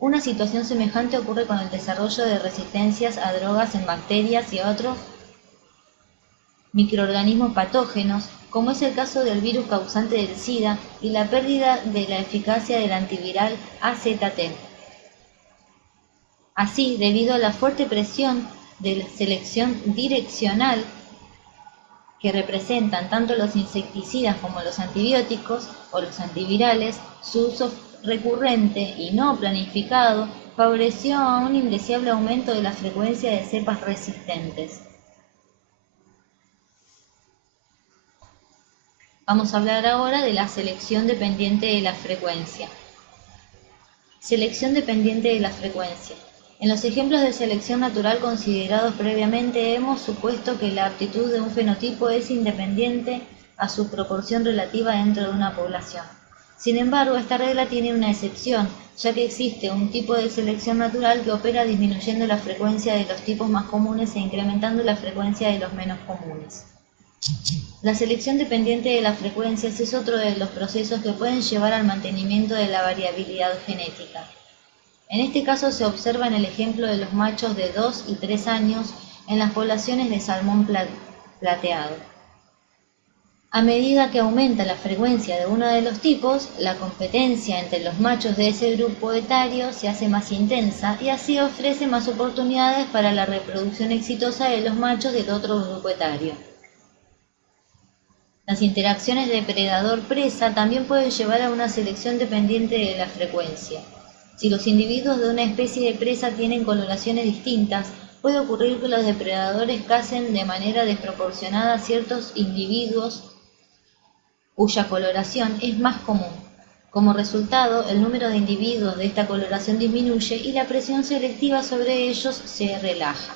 Una situación semejante ocurre con el desarrollo de resistencias a drogas en bacterias y a otros microorganismos patógenos, como es el caso del virus causante del SIDA y la pérdida de la eficacia del antiviral AZT. Así, debido a la fuerte presión de la selección direccional que representan tanto los insecticidas como los antibióticos o los antivirales, su uso recurrente y no planificado favoreció a un indeseable aumento de la frecuencia de cepas resistentes. Vamos a hablar ahora de la selección dependiente de la frecuencia. Selección dependiente de la frecuencia. En los ejemplos de selección natural considerados previamente hemos supuesto que la aptitud de un fenotipo es independiente a su proporción relativa dentro de una población. Sin embargo, esta regla tiene una excepción, ya que existe un tipo de selección natural que opera disminuyendo la frecuencia de los tipos más comunes e incrementando la frecuencia de los menos comunes. La selección dependiente de las frecuencias es otro de los procesos que pueden llevar al mantenimiento de la variabilidad genética. En este caso se observa en el ejemplo de los machos de 2 y 3 años en las poblaciones de salmón plateado. A medida que aumenta la frecuencia de uno de los tipos, la competencia entre los machos de ese grupo etario se hace más intensa y así ofrece más oportunidades para la reproducción exitosa de los machos del otro grupo etario. Las interacciones depredador-presa también pueden llevar a una selección dependiente de la frecuencia. Si los individuos de una especie de presa tienen coloraciones distintas, puede ocurrir que los depredadores cacen de manera desproporcionada a ciertos individuos cuya coloración es más común. Como resultado, el número de individuos de esta coloración disminuye y la presión selectiva sobre ellos se relaja.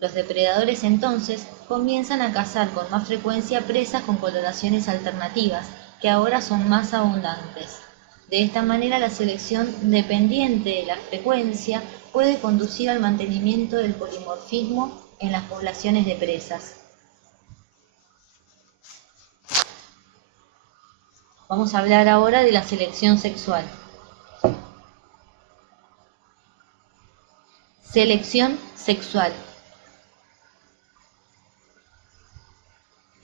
Los depredadores entonces comienzan a cazar con más frecuencia presas con coloraciones alternativas, que ahora son más abundantes. De esta manera, la selección dependiente de la frecuencia puede conducir al mantenimiento del polimorfismo en las poblaciones de presas. Vamos a hablar ahora de la selección sexual. Selección sexual.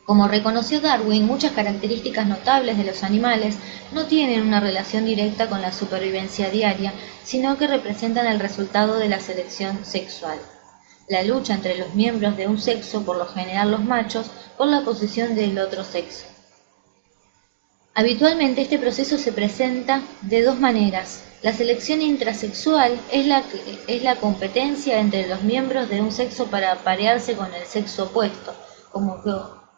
Como reconoció Darwin, muchas características notables de los animales no tienen una relación directa con la supervivencia diaria, sino que representan el resultado de la selección sexual. La lucha entre los miembros de un sexo, por lo general los machos, por la posición del otro sexo. Habitualmente este proceso se presenta de dos maneras. La selección intrasexual es la competencia entre los miembros de un sexo para aparearse con el sexo opuesto,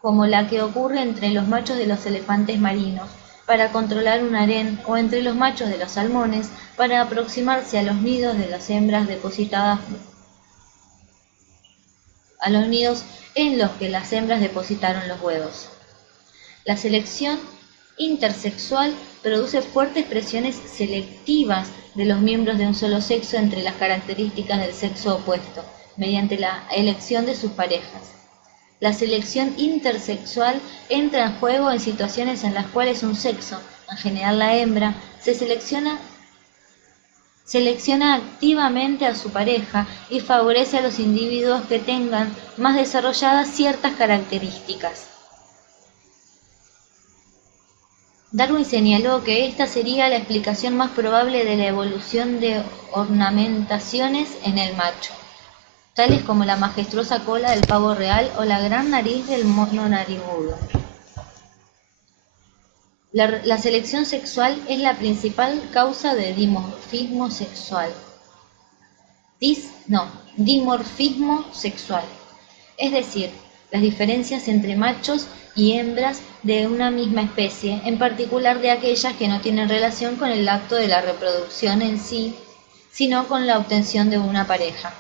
como la que ocurre entre los machos de los elefantes marinos para controlar un harén o entre los machos de los salmones para aproximarse a los nidos de las hembras depositadas a los nidos en los que las hembras depositaron los huevos. La selección intersexual produce fuertes presiones selectivas de los miembros de un solo sexo entre las características del sexo opuesto, mediante la elección de sus parejas. La selección intersexual entra en juego en situaciones en las cuales un sexo, en general la hembra, selecciona activamente a su pareja y favorece a los individuos que tengan más desarrolladas ciertas características. Darwin señaló que esta sería la explicación más probable de la evolución de ornamentaciones en el macho, tales como la majestuosa cola del pavo real o la gran nariz del mono narigudo. La selección sexual es la principal causa de dimorfismo sexual. Dimorfismo sexual, es decir, las diferencias entre machos y hembras de una misma especie, en particular de aquellas que no tienen relación con el acto de la reproducción en sí, sino con la obtención de una pareja.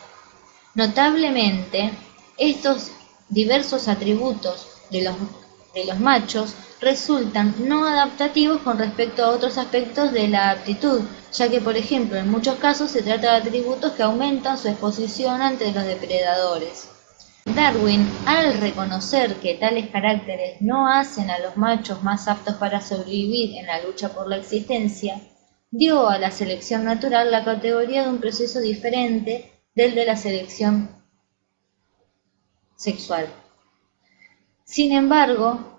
Notablemente, estos diversos atributos de los machos resultan no adaptativos con respecto a otros aspectos de la aptitud, ya que, por ejemplo, en muchos casos se trata de atributos que aumentan su exposición ante los depredadores. Darwin, al reconocer que tales caracteres no hacen a los machos más aptos para sobrevivir en la lucha por la existencia, dio a la selección natural la categoría de un proceso diferente del de la selección sexual. Sin embargo,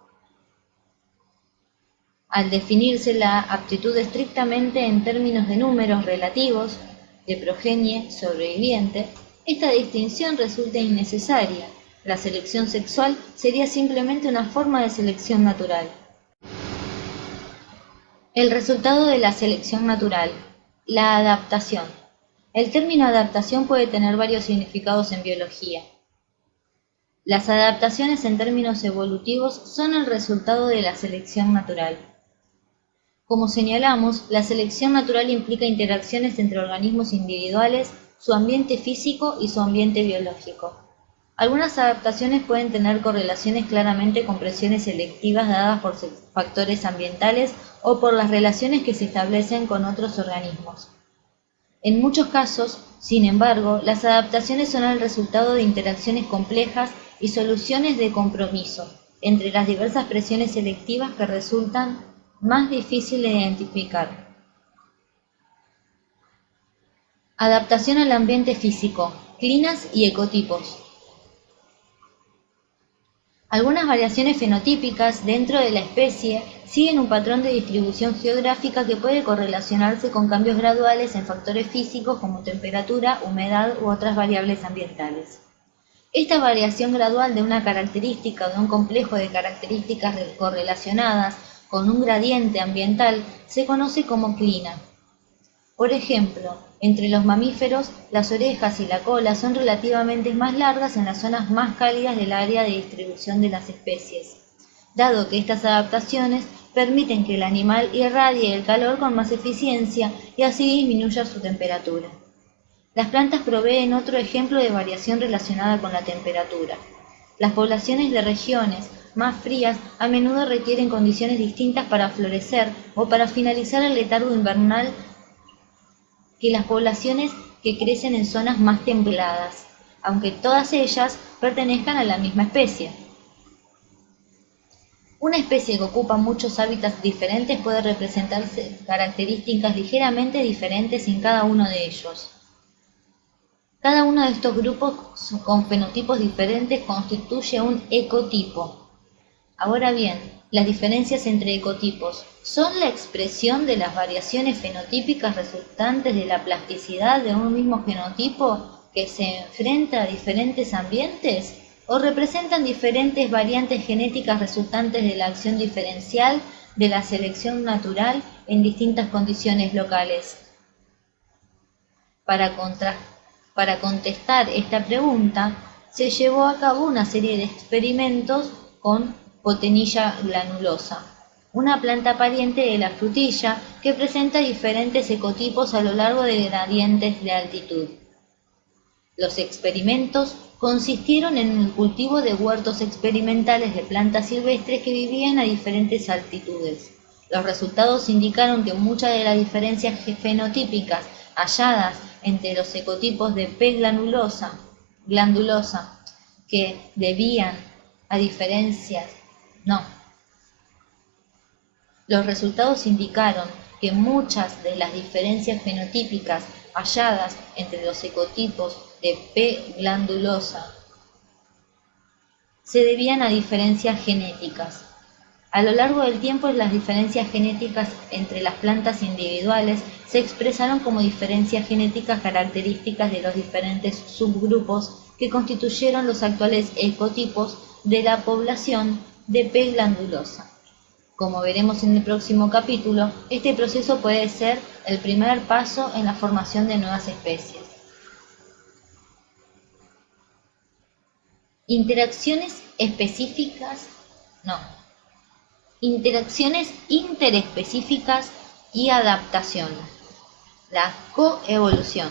al definirse la aptitud estrictamente en términos de números relativos de progenie sobreviviente, esta distinción resulta innecesaria. La selección sexual sería simplemente una forma de selección natural. El resultado de la selección natural, la adaptación. El término adaptación puede tener varios significados en biología. Las adaptaciones en términos evolutivos son el resultado de la selección natural. Como señalamos, la selección natural implica interacciones entre organismos individuales, su ambiente físico y su ambiente biológico. Algunas adaptaciones pueden tener correlaciones claramente con presiones selectivas dadas por factores ambientales o por las relaciones que se establecen con otros organismos. En muchos casos, sin embargo, las adaptaciones son el resultado de interacciones complejas y soluciones de compromiso entre las diversas presiones selectivas que resultan más difíciles de identificar. Adaptación al ambiente físico, clinas y ecotipos. Algunas variaciones fenotípicas dentro de la especie siguen un patrón de distribución geográfica que puede correlacionarse con cambios graduales en factores físicos como temperatura, humedad u otras variables ambientales. Esta variación gradual de una característica o de un complejo de características correlacionadas con un gradiente ambiental se conoce como clina. Por ejemplo, entre los mamíferos, las orejas y la cola son relativamente más largas en las zonas más cálidas del área de distribución de las especies, dado que estas adaptaciones permiten que el animal irradie el calor con más eficiencia y así disminuya su temperatura. Las plantas proveen otro ejemplo de variación relacionada con la temperatura. Las poblaciones de regiones más frías a menudo requieren condiciones distintas para florecer o para finalizar el letargo invernal que las poblaciones que crecen en zonas más templadas, aunque todas ellas pertenezcan a la misma especie. Una especie que ocupa muchos hábitats diferentes puede representarse características ligeramente diferentes en cada uno de ellos. Cada uno de estos grupos con fenotipos diferentes constituye un ecotipo. Ahora bien, las diferencias entre ecotipos son la expresión de las variaciones fenotípicas resultantes de la plasticidad de un mismo genotipo que se enfrenta a diferentes ambientes o representan diferentes variantes genéticas resultantes de la acción diferencial de la selección natural en distintas condiciones locales. Para contestar esta pregunta, se llevó a cabo una serie de experimentos con Potenilla granulosa, una planta pariente de la frutilla que presenta diferentes ecotipos a lo largo de gradientes de altitud. Los experimentos consistieron en el cultivo de huertos experimentales de plantas silvestres que vivían a diferentes altitudes. Los resultados indicaron que muchas de las diferencias fenotípicas halladas entre los ecotipos de P. glandulosa, que debían a diferencias Los resultados indicaron que muchas de las diferencias fenotípicas halladas entre los ecotipos de P. glandulosa se debían a diferencias genéticas. A lo largo del tiempo, las diferencias genéticas entre las plantas individuales se expresaron como diferencias genéticas características de los diferentes subgrupos que constituyeron los actuales ecotipos de la población de P. glandulosa. Como veremos en el próximo capítulo, este proceso puede ser el primer paso en la formación de nuevas especies. Interacciones interespecíficas y adaptación. La coevolución.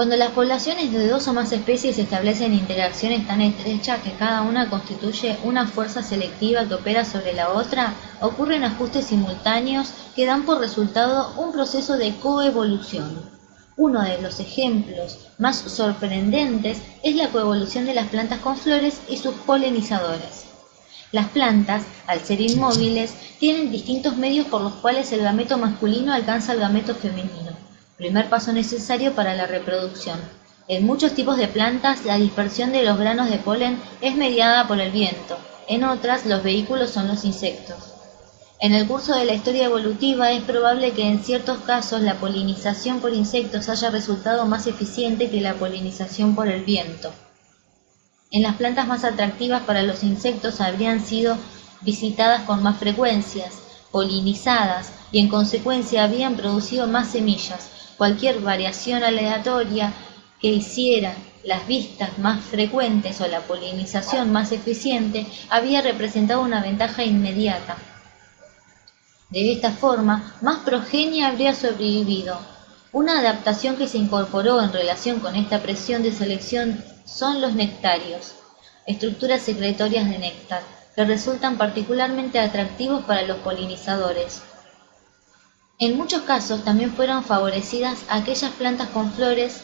Cuando las poblaciones de dos o más especies establecen interacciones tan estrechas que cada una constituye una fuerza selectiva que opera sobre la otra, ocurren ajustes simultáneos que dan por resultado un proceso de coevolución. Uno de los ejemplos más sorprendentes es la coevolución de las plantas con flores y sus polinizadores. Las plantas, al ser inmóviles, tienen distintos medios por los cuales el gameto masculino alcanza al gameto femenino, primer paso necesario para la reproducción. En muchos tipos de plantas, la dispersión de los granos de polen es mediada por el viento. En otras, los vehículos son los insectos. En el curso de la historia evolutiva, es probable que en ciertos casos la polinización por insectos haya resultado más eficiente que la polinización por el viento. En las plantas más atractivas para los insectos habrían sido visitadas con más frecuencias, polinizadas y en consecuencia habían producido más semillas. Cualquier variación aleatoria que hiciera las vistas más frecuentes o la polinización más eficiente había representado una ventaja inmediata. De esta forma, más progenie habría sobrevivido. Una adaptación que se incorporó en relación con esta presión de selección son los nectarios, estructuras secretorias de néctar, que resultan particularmente atractivos para los polinizadores. En muchos casos también fueron favorecidas aquellas plantas con flores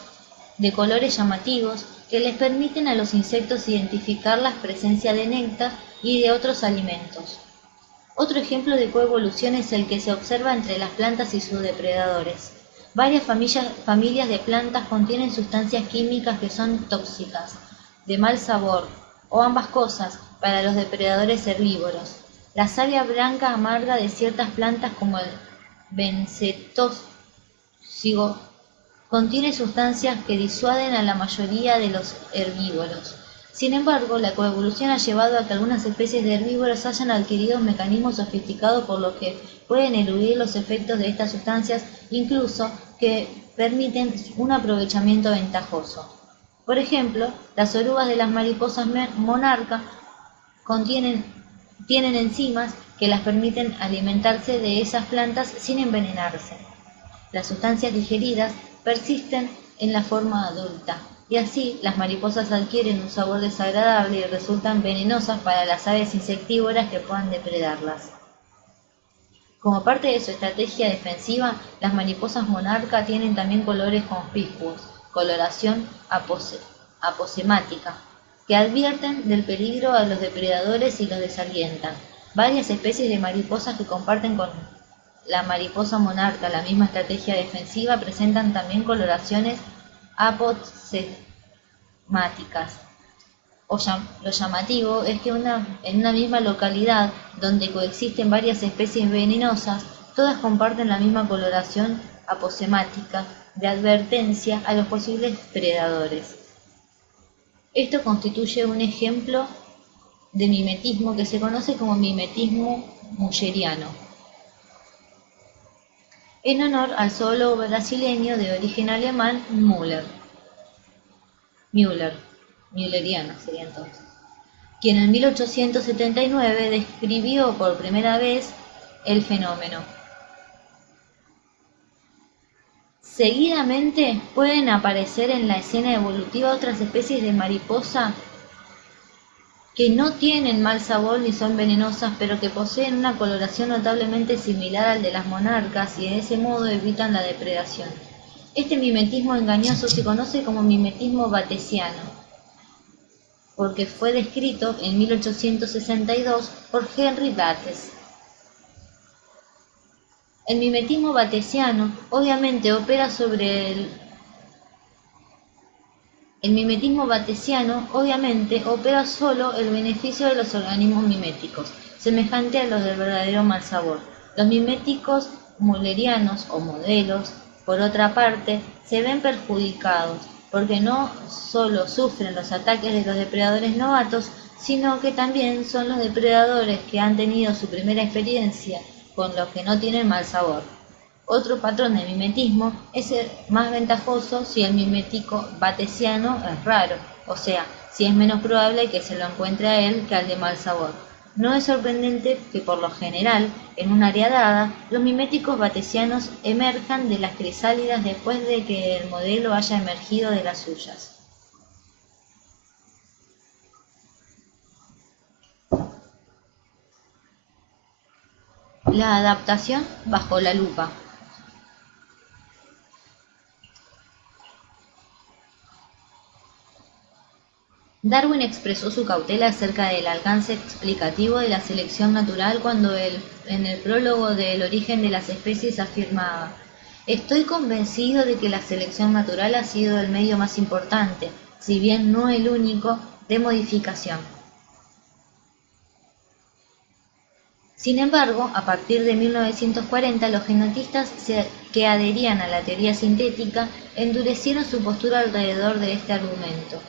de colores llamativos que les permiten a los insectos identificar la presencia de néctar y de otros alimentos. Otro ejemplo de coevolución es el que se observa entre las plantas y sus depredadores. Varias familias de plantas contienen sustancias químicas que son tóxicas, de mal sabor, o ambas cosas, para los depredadores herbívoros. La savia blanca amarga de ciertas plantas como el bencetóxigo contiene sustancias que disuaden a la mayoría de los herbívoros. Sin embargo, la coevolución ha llevado a que algunas especies de herbívoros hayan adquirido mecanismos sofisticados por los que pueden eludir los efectos de estas sustancias, incluso que permiten un aprovechamiento ventajoso. Por ejemplo, las orugas de las mariposas monarca tienen enzimas que las permiten alimentarse de esas plantas sin envenenarse. Las sustancias digeridas persisten en la forma adulta, y así las mariposas adquieren un sabor desagradable y resultan venenosas para las aves insectívoras que puedan depredarlas. Como parte de su estrategia defensiva, las mariposas monarca tienen también colores conspicuos, coloración aposemática, que advierten del peligro a los depredadores y los desalientan. Varias especies de mariposas que comparten con la mariposa monarca la misma estrategia defensiva presentan también coloraciones aposemáticas. Lo llamativo es que en una misma localidad donde coexisten varias especies venenosas, todas comparten la misma coloración aposemática de advertencia a los posibles predadores. Esto constituye un ejemplo de mimetismo que se conoce como mimetismo mulleriano, en honor al zoólogo brasileño de origen alemán Mülleriano sería entonces, quien en 1879 describió por primera vez el fenómeno. Seguidamente pueden aparecer en la escena evolutiva otras especies de mariposa que no tienen mal sabor ni son venenosas, pero que poseen una coloración notablemente similar al de las monarcas y de ese modo evitan la depredación. Este mimetismo engañoso se conoce como mimetismo batesiano, porque fue descrito en 1862 por Henry Bates. El mimetismo batesiano obviamente opera solo el beneficio de los organismos miméticos, semejante a los del verdadero mal sabor. Los miméticos müllerianos o modelos, por otra parte, se ven perjudicados, porque no solo sufren los ataques de los depredadores novatos, sino que también son los depredadores que han tenido su primera experiencia con los que no tienen mal sabor. Otro patrón de mimetismo es más ventajoso si el mimético batesiano es raro, o sea, si es menos probable que se lo encuentre a él que al de mal sabor. No es sorprendente que por lo general, en un área dada, los miméticos batesianos emerjan de las crisálidas después de que el modelo haya emergido de las suyas. La adaptación bajo la lupa. Darwin expresó su cautela acerca del alcance explicativo de la selección natural cuando en el prólogo de El origen de las especies afirmaba: «Estoy convencido de que la selección natural ha sido el medio más importante, si bien no el único, de modificación». Sin embargo, a partir de 1940, los genetistas que adherían a la teoría sintética endurecieron su postura alrededor de este argumento.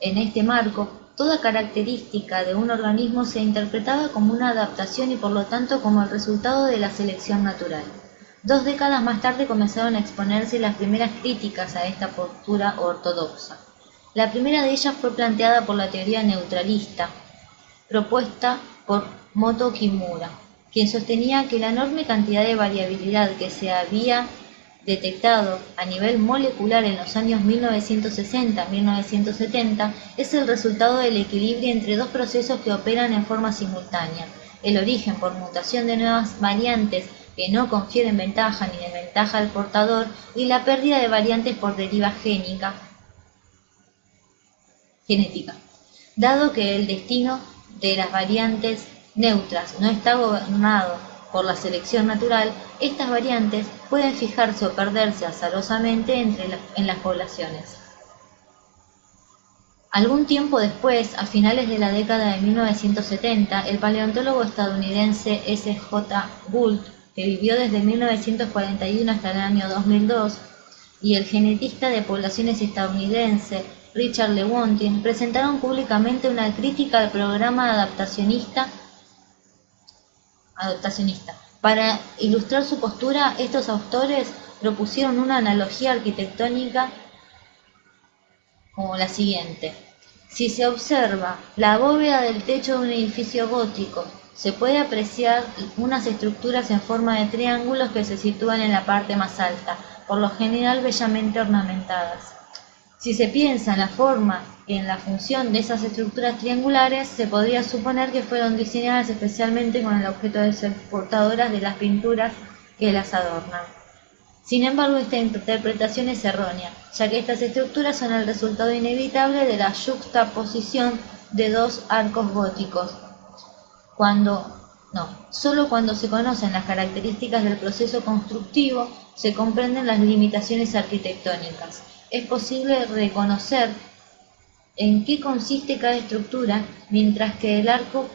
En este marco, toda característica de un organismo se interpretaba como una adaptación y por lo tanto como el resultado de la selección natural. 2 décadas más tarde comenzaron a exponerse las primeras críticas a esta postura ortodoxa. La primera de ellas fue planteada por la teoría neutralista, propuesta por Moto Kimura, quien sostenía que la enorme cantidad de variabilidad que se había detectado a nivel molecular en los años 1960-1970 es el resultado del equilibrio entre dos procesos que operan en forma simultánea: el origen por mutación de nuevas variantes que no confieren ventaja ni desventaja al portador, y la pérdida de variantes por deriva genética. Dado que el destino de las variantes neutras no está gobernado por la selección natural, estas variantes pueden fijarse o perderse azarosamente en las poblaciones. Algún tiempo después, a finales de la década de 1970, el paleontólogo estadounidense S. J. Gould, que vivió desde 1941 hasta el año 2002, y el genetista de poblaciones estadounidense Richard Lewontin presentaron públicamente una crítica al programa adaptacionista. Para ilustrar su postura, estos autores propusieron una analogía arquitectónica como la siguiente: si se observa la bóveda del techo de un edificio gótico, se puede apreciar unas estructuras en forma de triángulos que se sitúan en la parte más alta, por lo general bellamente ornamentadas. Si se piensa en la forma y en la función de esas estructuras triangulares, se podría suponer que fueron diseñadas especialmente con el objeto de ser portadoras de las pinturas que las adornan. Sin embargo, esta interpretación es errónea, ya que estas estructuras son el resultado inevitable de la yuxtaposición de dos arcos góticos. Solo cuando se conocen las características del proceso constructivo se comprenden las limitaciones arquitectónicas. Es posible reconocer en qué consiste cada estructura, mientras que el arco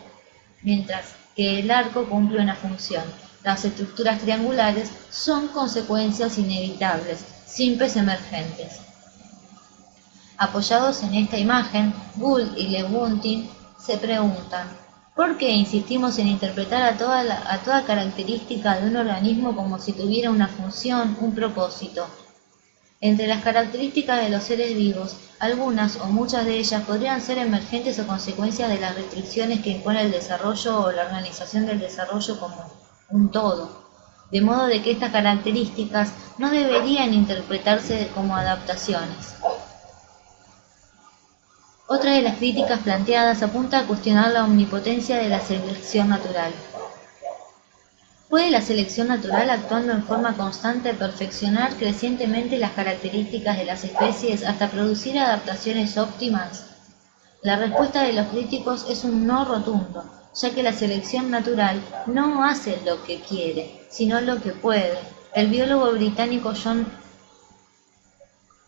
cumple una función. Las estructuras triangulares son consecuencias inevitables, simples emergentes. Apoyados en esta imagen, Gould y Lewontin se preguntan: ¿por qué insistimos en interpretar a toda característica de un organismo como si tuviera una función, un propósito? Entre las características de los seres vivos, algunas o muchas de ellas podrían ser emergentes o consecuencias de las restricciones que impone el desarrollo o la organización del desarrollo como un todo, de modo de que estas características no deberían interpretarse como adaptaciones. Otra de las críticas planteadas apunta a cuestionar la omnipotencia de la selección natural. ¿Puede la selección natural, actuando en forma constante, perfeccionar crecientemente las características de las especies hasta producir adaptaciones óptimas? La respuesta de los críticos es un no rotundo, ya que la selección natural no hace lo que quiere, sino lo que puede. El biólogo británico John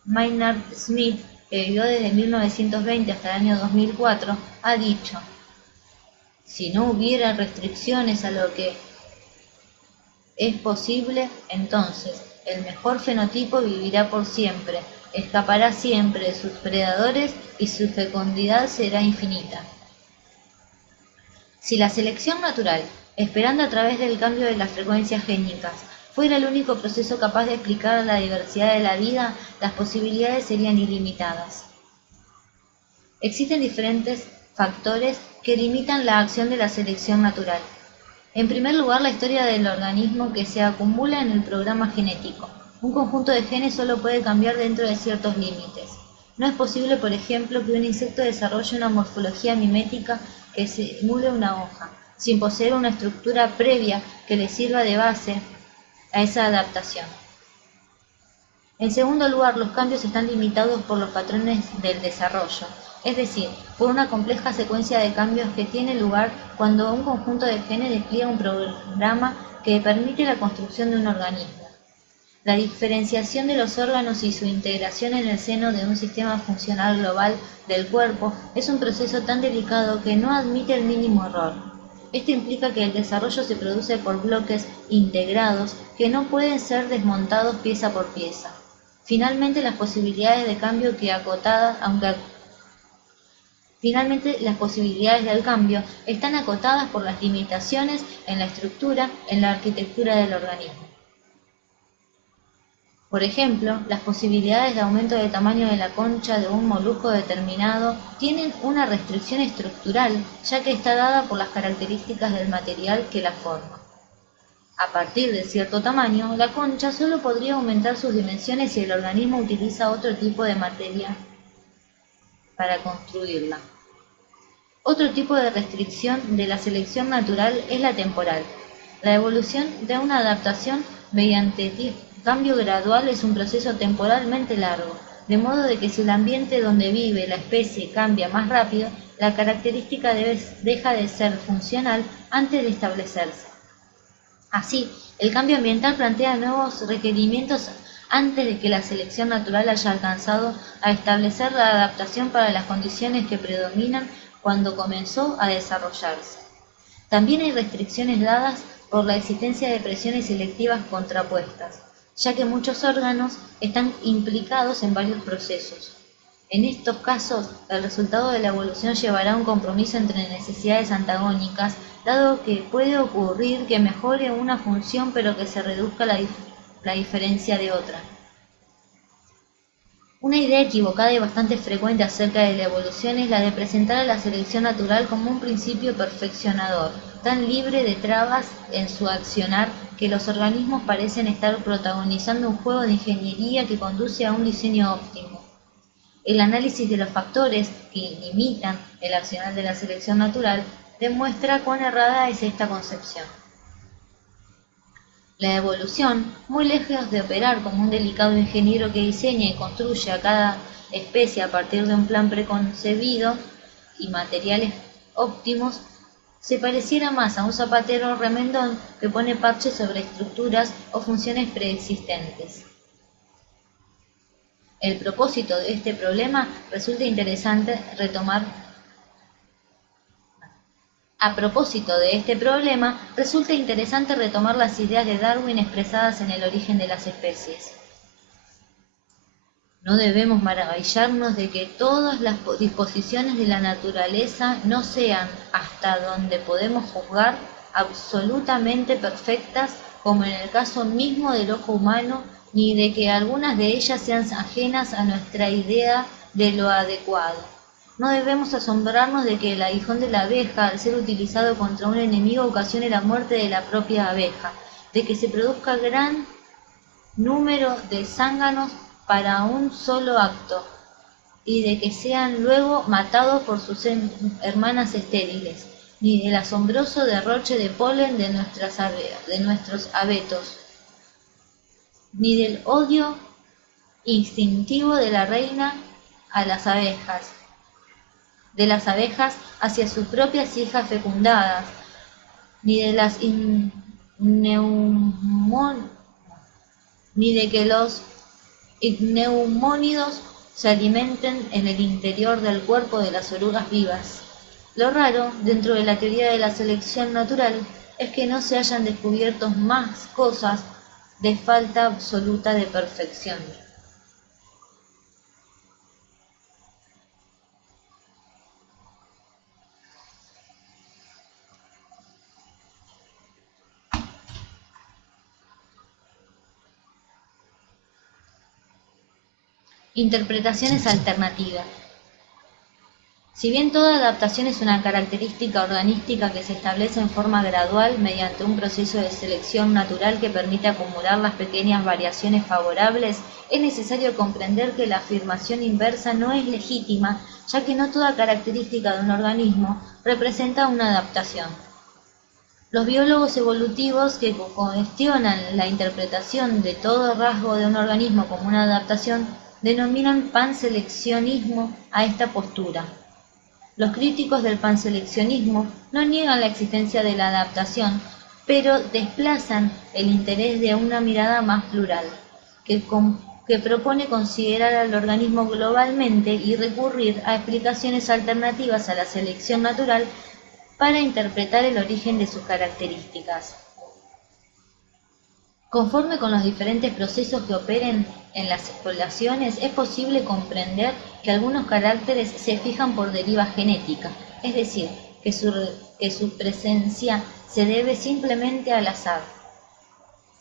Maynard Smith, que vivió desde 1920 hasta el año 2004, ha dicho: si no hubiera restricciones a lo que es posible, entonces el mejor fenotipo vivirá por siempre, escapará siempre de sus predadores y su fecundidad será infinita. Si la selección natural, esperando a través del cambio de las frecuencias génicas, fuera el único proceso capaz de explicar la diversidad de la vida, las posibilidades serían ilimitadas. Existen diferentes factores que limitan la acción de la selección natural. En primer lugar, la historia del organismo que se acumula en el programa genético. Un conjunto de genes solo puede cambiar dentro de ciertos límites. No es posible, por ejemplo, que un insecto desarrolle una morfología mimética que simule una hoja, sin poseer una estructura previa que le sirva de base a esa adaptación. En segundo lugar, los cambios están limitados por los patrones del desarrollo, es decir, por una compleja secuencia de cambios que tiene lugar cuando un conjunto de genes despliega un programa que permite la construcción de un organismo. La diferenciación de los órganos y su integración en el seno de un sistema funcional global del cuerpo es un proceso tan delicado que no admite el mínimo error. Esto implica que el desarrollo se produce por bloques integrados que no pueden ser desmontados pieza por pieza. Finalmente, las posibilidades del cambio están acotadas por las limitaciones en la estructura, en la arquitectura del organismo. Por ejemplo, las posibilidades de aumento de tamaño de la concha de un molusco determinado tienen una restricción estructural, ya que está dada por las características del material que la forma. A partir de cierto tamaño, la concha solo podría aumentar sus dimensiones si el organismo utiliza otro tipo de materia para construirla. Otro tipo de restricción de la selección natural es la temporal. La evolución de una adaptación mediante cambio gradual es un proceso temporalmente largo, de modo de que si el ambiente donde vive la especie cambia más rápido, la característica deja de ser funcional antes de establecerse. Así, el cambio ambiental plantea nuevos requerimientos antes de que la selección natural haya alcanzado a establecer la adaptación para las condiciones que predominan cuando comenzó a desarrollarse. También hay restricciones dadas por la existencia de presiones selectivas contrapuestas, ya que muchos órganos están implicados en varios procesos. En estos casos, el resultado de la evolución llevará a un compromiso entre necesidades antagónicas, dado que puede ocurrir que mejore una función pero que se reduzca la diferencia de otra. Una idea equivocada y bastante frecuente acerca de la evolución es la de presentar a la selección natural como un principio perfeccionador, tan libre de trabas en su accionar que los organismos parecen estar protagonizando un juego de ingeniería que conduce a un diseño óptimo. El análisis de los factores que limitan el accionar de la selección natural demuestra cuán errada es esta concepción. La evolución, muy lejos de operar como un delicado ingeniero que diseña y construye a cada especie a partir de un plan preconcebido y materiales óptimos, se pareciera más a un zapatero remendón que pone parches sobre estructuras o funciones preexistentes. El propósito de este problema resulta interesante retomar. A propósito de este problema, resulta interesante retomar las ideas de Darwin expresadas en El origen de las especies. No debemos maravillarnos de que todas las disposiciones de la naturaleza no sean, hasta donde podemos juzgar, absolutamente perfectas, como en el caso mismo del ojo humano, ni de que algunas de ellas sean ajenas a nuestra idea de lo adecuado. No debemos asombrarnos de que el aguijón de la abeja, al ser utilizado contra un enemigo, ocasione la muerte de la propia abeja, de que se produzca gran número de zánganos para un solo acto, y de que sean luego matados por sus hermanas estériles, ni del asombroso derroche de polen de nuestros abetos, ni del odio instintivo de la reina a de las abejas hacia sus propias hijas fecundadas, ni de las ni de que los igneumónidos se alimenten en el interior del cuerpo de las orugas vivas. Lo raro, dentro de la teoría de la selección natural, es que no se hayan descubierto más cosas de falta absoluta de perfección. Interpretaciones alternativas. Si bien toda adaptación es una característica organística que se establece en forma gradual mediante un proceso de selección natural que permite acumular las pequeñas variaciones favorables, es necesario comprender que la afirmación inversa no es legítima, ya que no toda característica de un organismo representa una adaptación. Los biólogos evolutivos que cuestionan la interpretación de todo rasgo de un organismo como una adaptación denominan panseleccionismo a esta postura. Los críticos del panseleccionismo no niegan la existencia de la adaptación, pero desplazan el interés de una mirada más plural, que propone considerar al organismo globalmente y recurrir a explicaciones alternativas a la selección natural para interpretar el origen de sus características. Conforme con los diferentes procesos que operen en las poblaciones, es posible comprender que algunos caracteres se fijan por deriva genética, es decir, que su presencia se debe simplemente al azar.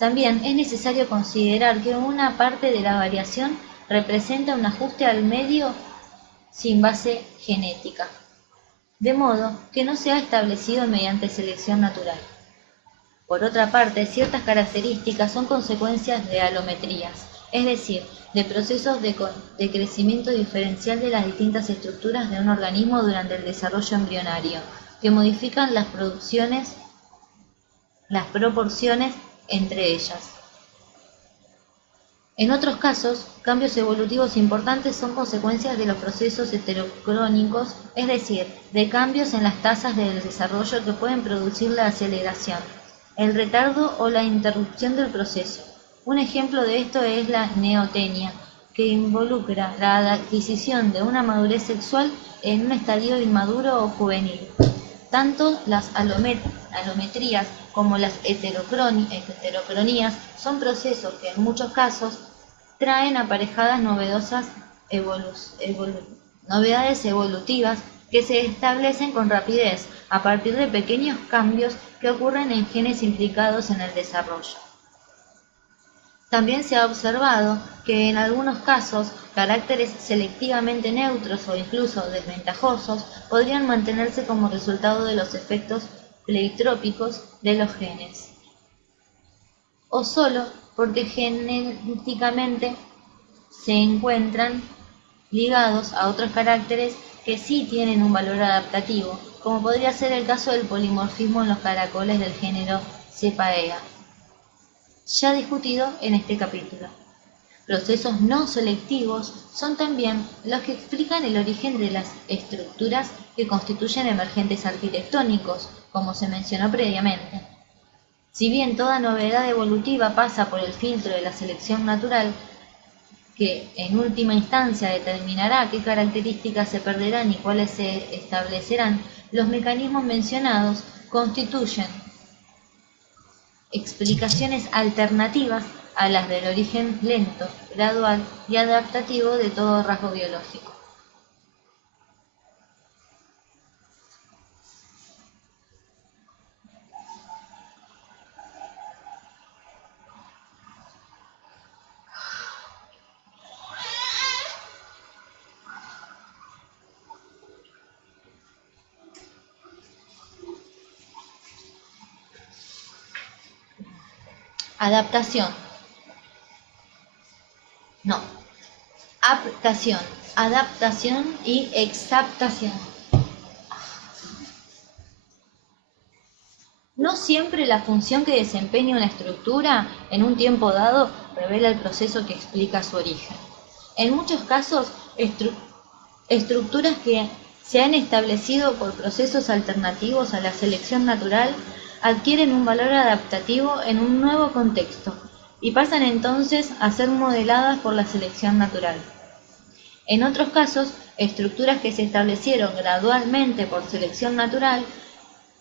También es necesario considerar que una parte de la variación representa un ajuste al medio sin base genética, de modo que no se ha establecido mediante selección natural. Por otra parte, ciertas características son consecuencias de alometrías, es decir, de procesos de crecimiento diferencial de las distintas estructuras de un organismo durante el desarrollo embrionario, que modifican las proporciones entre ellas. En otros casos, cambios evolutivos importantes son consecuencias de los procesos heterocrónicos, es decir, de cambios en las tasas del desarrollo que pueden producir la aceleración, el retardo o la interrupción del proceso. Un ejemplo de esto es la neotenia, que involucra la adquisición de una madurez sexual en un estadio inmaduro o juvenil. Tanto las alometrías como las heterocronías son procesos que en muchos casos traen aparejadas novedades evolutivas que se establecen con rapidez a partir de pequeños cambios que ocurren en genes implicados en el desarrollo. También se ha observado que en algunos casos caracteres selectivamente neutros o incluso desventajosos podrían mantenerse como resultado de los efectos pleitrópicos de los genes, o solo porque genéticamente se encuentran ligados a otros caracteres que sí tienen un valor adaptativo, como podría ser el caso del polimorfismo en los caracoles del género Cepaea, ya discutido en este capítulo. Procesos no selectivos son también los que explican el origen de las estructuras que constituyen emergentes arquitectónicos, como se mencionó previamente. Si bien toda novedad evolutiva pasa por el filtro de la selección natural, que en última instancia determinará qué características se perderán y cuáles se establecerán, los mecanismos mencionados constituyen explicaciones alternativas a las del origen lento, gradual y adaptativo de todo rasgo biológico. Adaptación. No. Aptación, adaptación y exaptación. No siempre la función que desempeña una estructura en un tiempo dado revela el proceso que explica su origen. En muchos casos, estructuras que se han establecido por procesos alternativos a la selección natural adquieren un valor adaptativo en un nuevo contexto y pasan entonces a ser modeladas por la selección natural. En otros casos, estructuras que se establecieron gradualmente por selección natural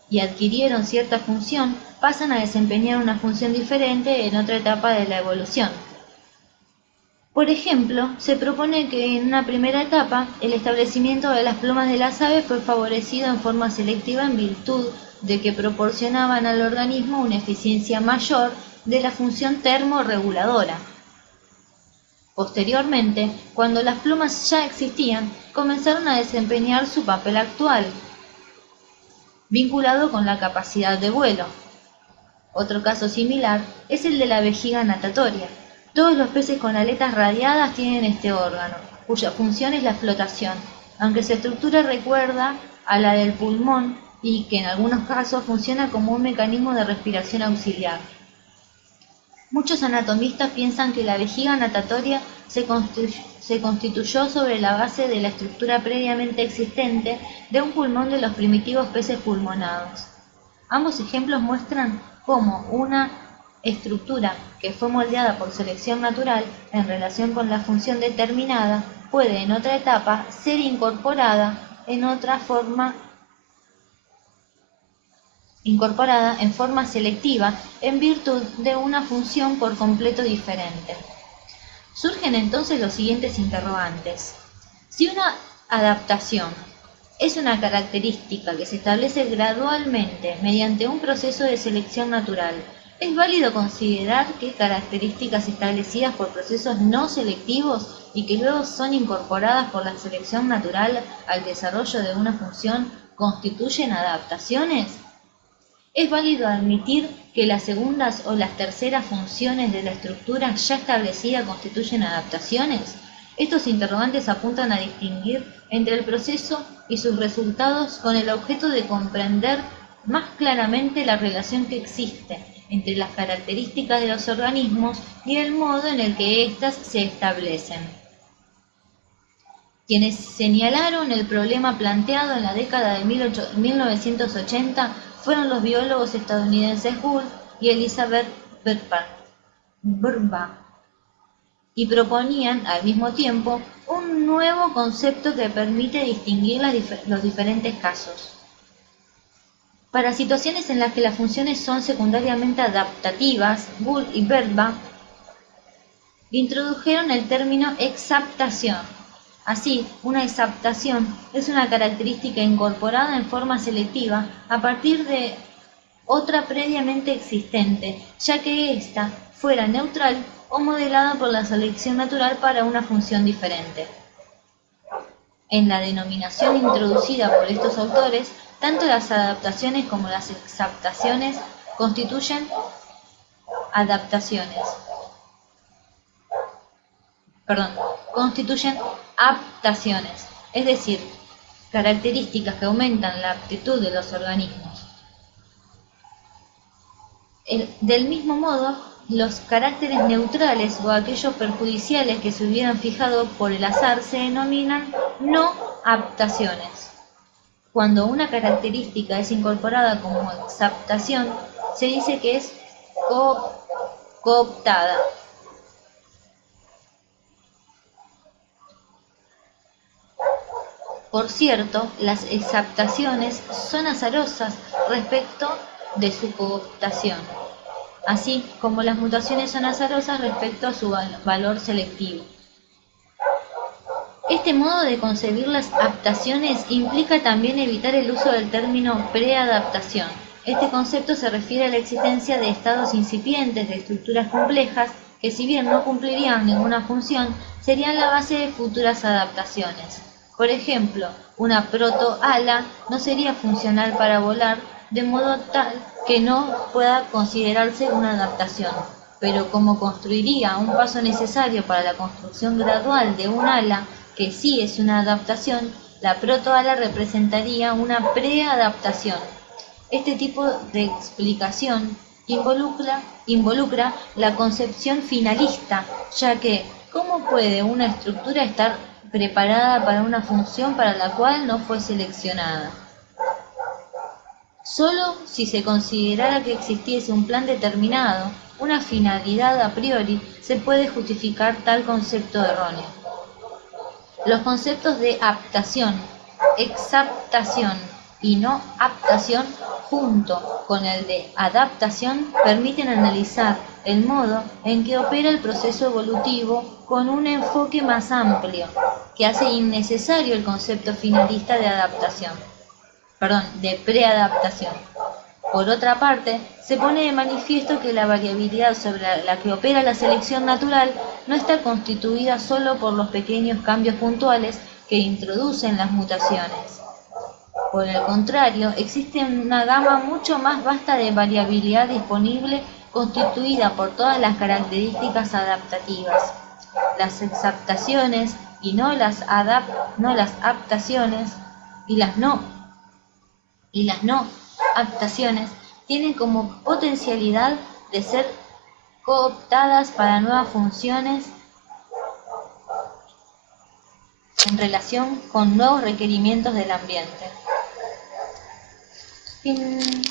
y adquirieron cierta función pasan a desempeñar una función diferente en otra etapa de la evolución. Por ejemplo, se propone que en una primera etapa el establecimiento de las plumas de las aves fue favorecido en forma selectiva en virtud de que proporcionaban al organismo una eficiencia mayor de la función termorreguladora. Posteriormente, cuando las plumas ya existían, comenzaron a desempeñar su papel actual, vinculado con la capacidad de vuelo. Otro caso similar es el de la vejiga natatoria. Todos los peces con aletas radiadas tienen este órgano, cuya función es la flotación, aunque su estructura recuerda a la del pulmón y que en algunos casos funciona como un mecanismo de respiración auxiliar. Muchos anatomistas piensan que la vejiga natatoria se constituyó sobre la base de la estructura previamente existente de un pulmón de los primitivos peces pulmonados. Ambos ejemplos muestran cómo una estructura que fue moldeada por selección natural en relación con la función determinada puede en otra etapa ser incorporada en forma selectiva en virtud de una función por completo diferente. Surgen entonces los siguientes interrogantes. Si una adaptación es una característica que se establece gradualmente mediante un proceso de selección natural, Es válido considerar que características establecidas por procesos no selectivos y que luego son incorporadas por la selección natural al desarrollo de una función constituyen adaptaciones. Es válido admitir que las segundas o las terceras funciones de la estructura ya establecida constituyen adaptaciones. Estos interrogantes apuntan a distinguir entre el proceso y sus resultados con el objeto de comprender más claramente la relación que existe entre las características de los organismos y el modo en el que éstas se establecen. Quienes señalaron el problema planteado en la década de 1980 fueron los biólogos estadounidenses Gould y Elizabeth Burbach, y proponían al mismo tiempo un nuevo concepto que permite distinguir los diferentes casos. Para situaciones en las que las funciones son secundariamente adaptativas, Gould y Burbach introdujeron el término exaptación. Así, una exaptación es una característica incorporada en forma selectiva a partir de otra previamente existente, ya que ésta fuera neutral o modelada por la selección natural para una función diferente. En la denominación introducida por estos autores, tanto las adaptaciones como las exaptaciones constituyen aptaciones, es decir, características que aumentan la aptitud de los organismos. Del mismo modo, los caracteres neutrales o aquellos perjudiciales que se hubieran fijado por el azar se denominan no aptaciones. Cuando una característica es incorporada como exaptación, se dice que es cooptada. Por cierto, las exaptaciones son azarosas respecto de su cooptación, así como las mutaciones son azarosas respecto a su valor selectivo. Este modo de concebir las aptaciones implica también evitar el uso del término preadaptación. Este concepto se refiere a la existencia de estados incipientes de estructuras complejas que, si bien no cumplirían ninguna función, serían la base de futuras adaptaciones. Por ejemplo, una protoala no sería funcional para volar, de modo tal que no pueda considerarse una adaptación, pero como construiría un paso necesario para la construcción gradual de un ala, que sí es una adaptación, la protoala representaría una preadaptación. Este tipo de explicación involucra la concepción finalista, ya que ¿cómo puede una estructura estar preparada para una función para la cual no fue seleccionada? Solo si se considerara que existiese un plan determinado, una finalidad a priori, se puede justificar tal concepto erróneo. Los conceptos de aptación, exaptación y no aptación, junto con el de adaptación, permiten analizar el modo en que opera el proceso evolutivo con un enfoque más amplio, que hace innecesario el concepto finalista de preadaptación. Por otra parte, se pone de manifiesto que la variabilidad sobre la que opera la selección natural no está constituida solo por los pequeños cambios puntuales que introducen las mutaciones. Por el contrario, existe una gama mucho más vasta de variabilidad disponible constituida por todas las características adaptativas. Las exaptaciones y no las aptaciones y las no aptaciones tienen como potencialidad de ser cooptadas para nuevas funciones en relación con nuevos requerimientos del ambiente. Fin.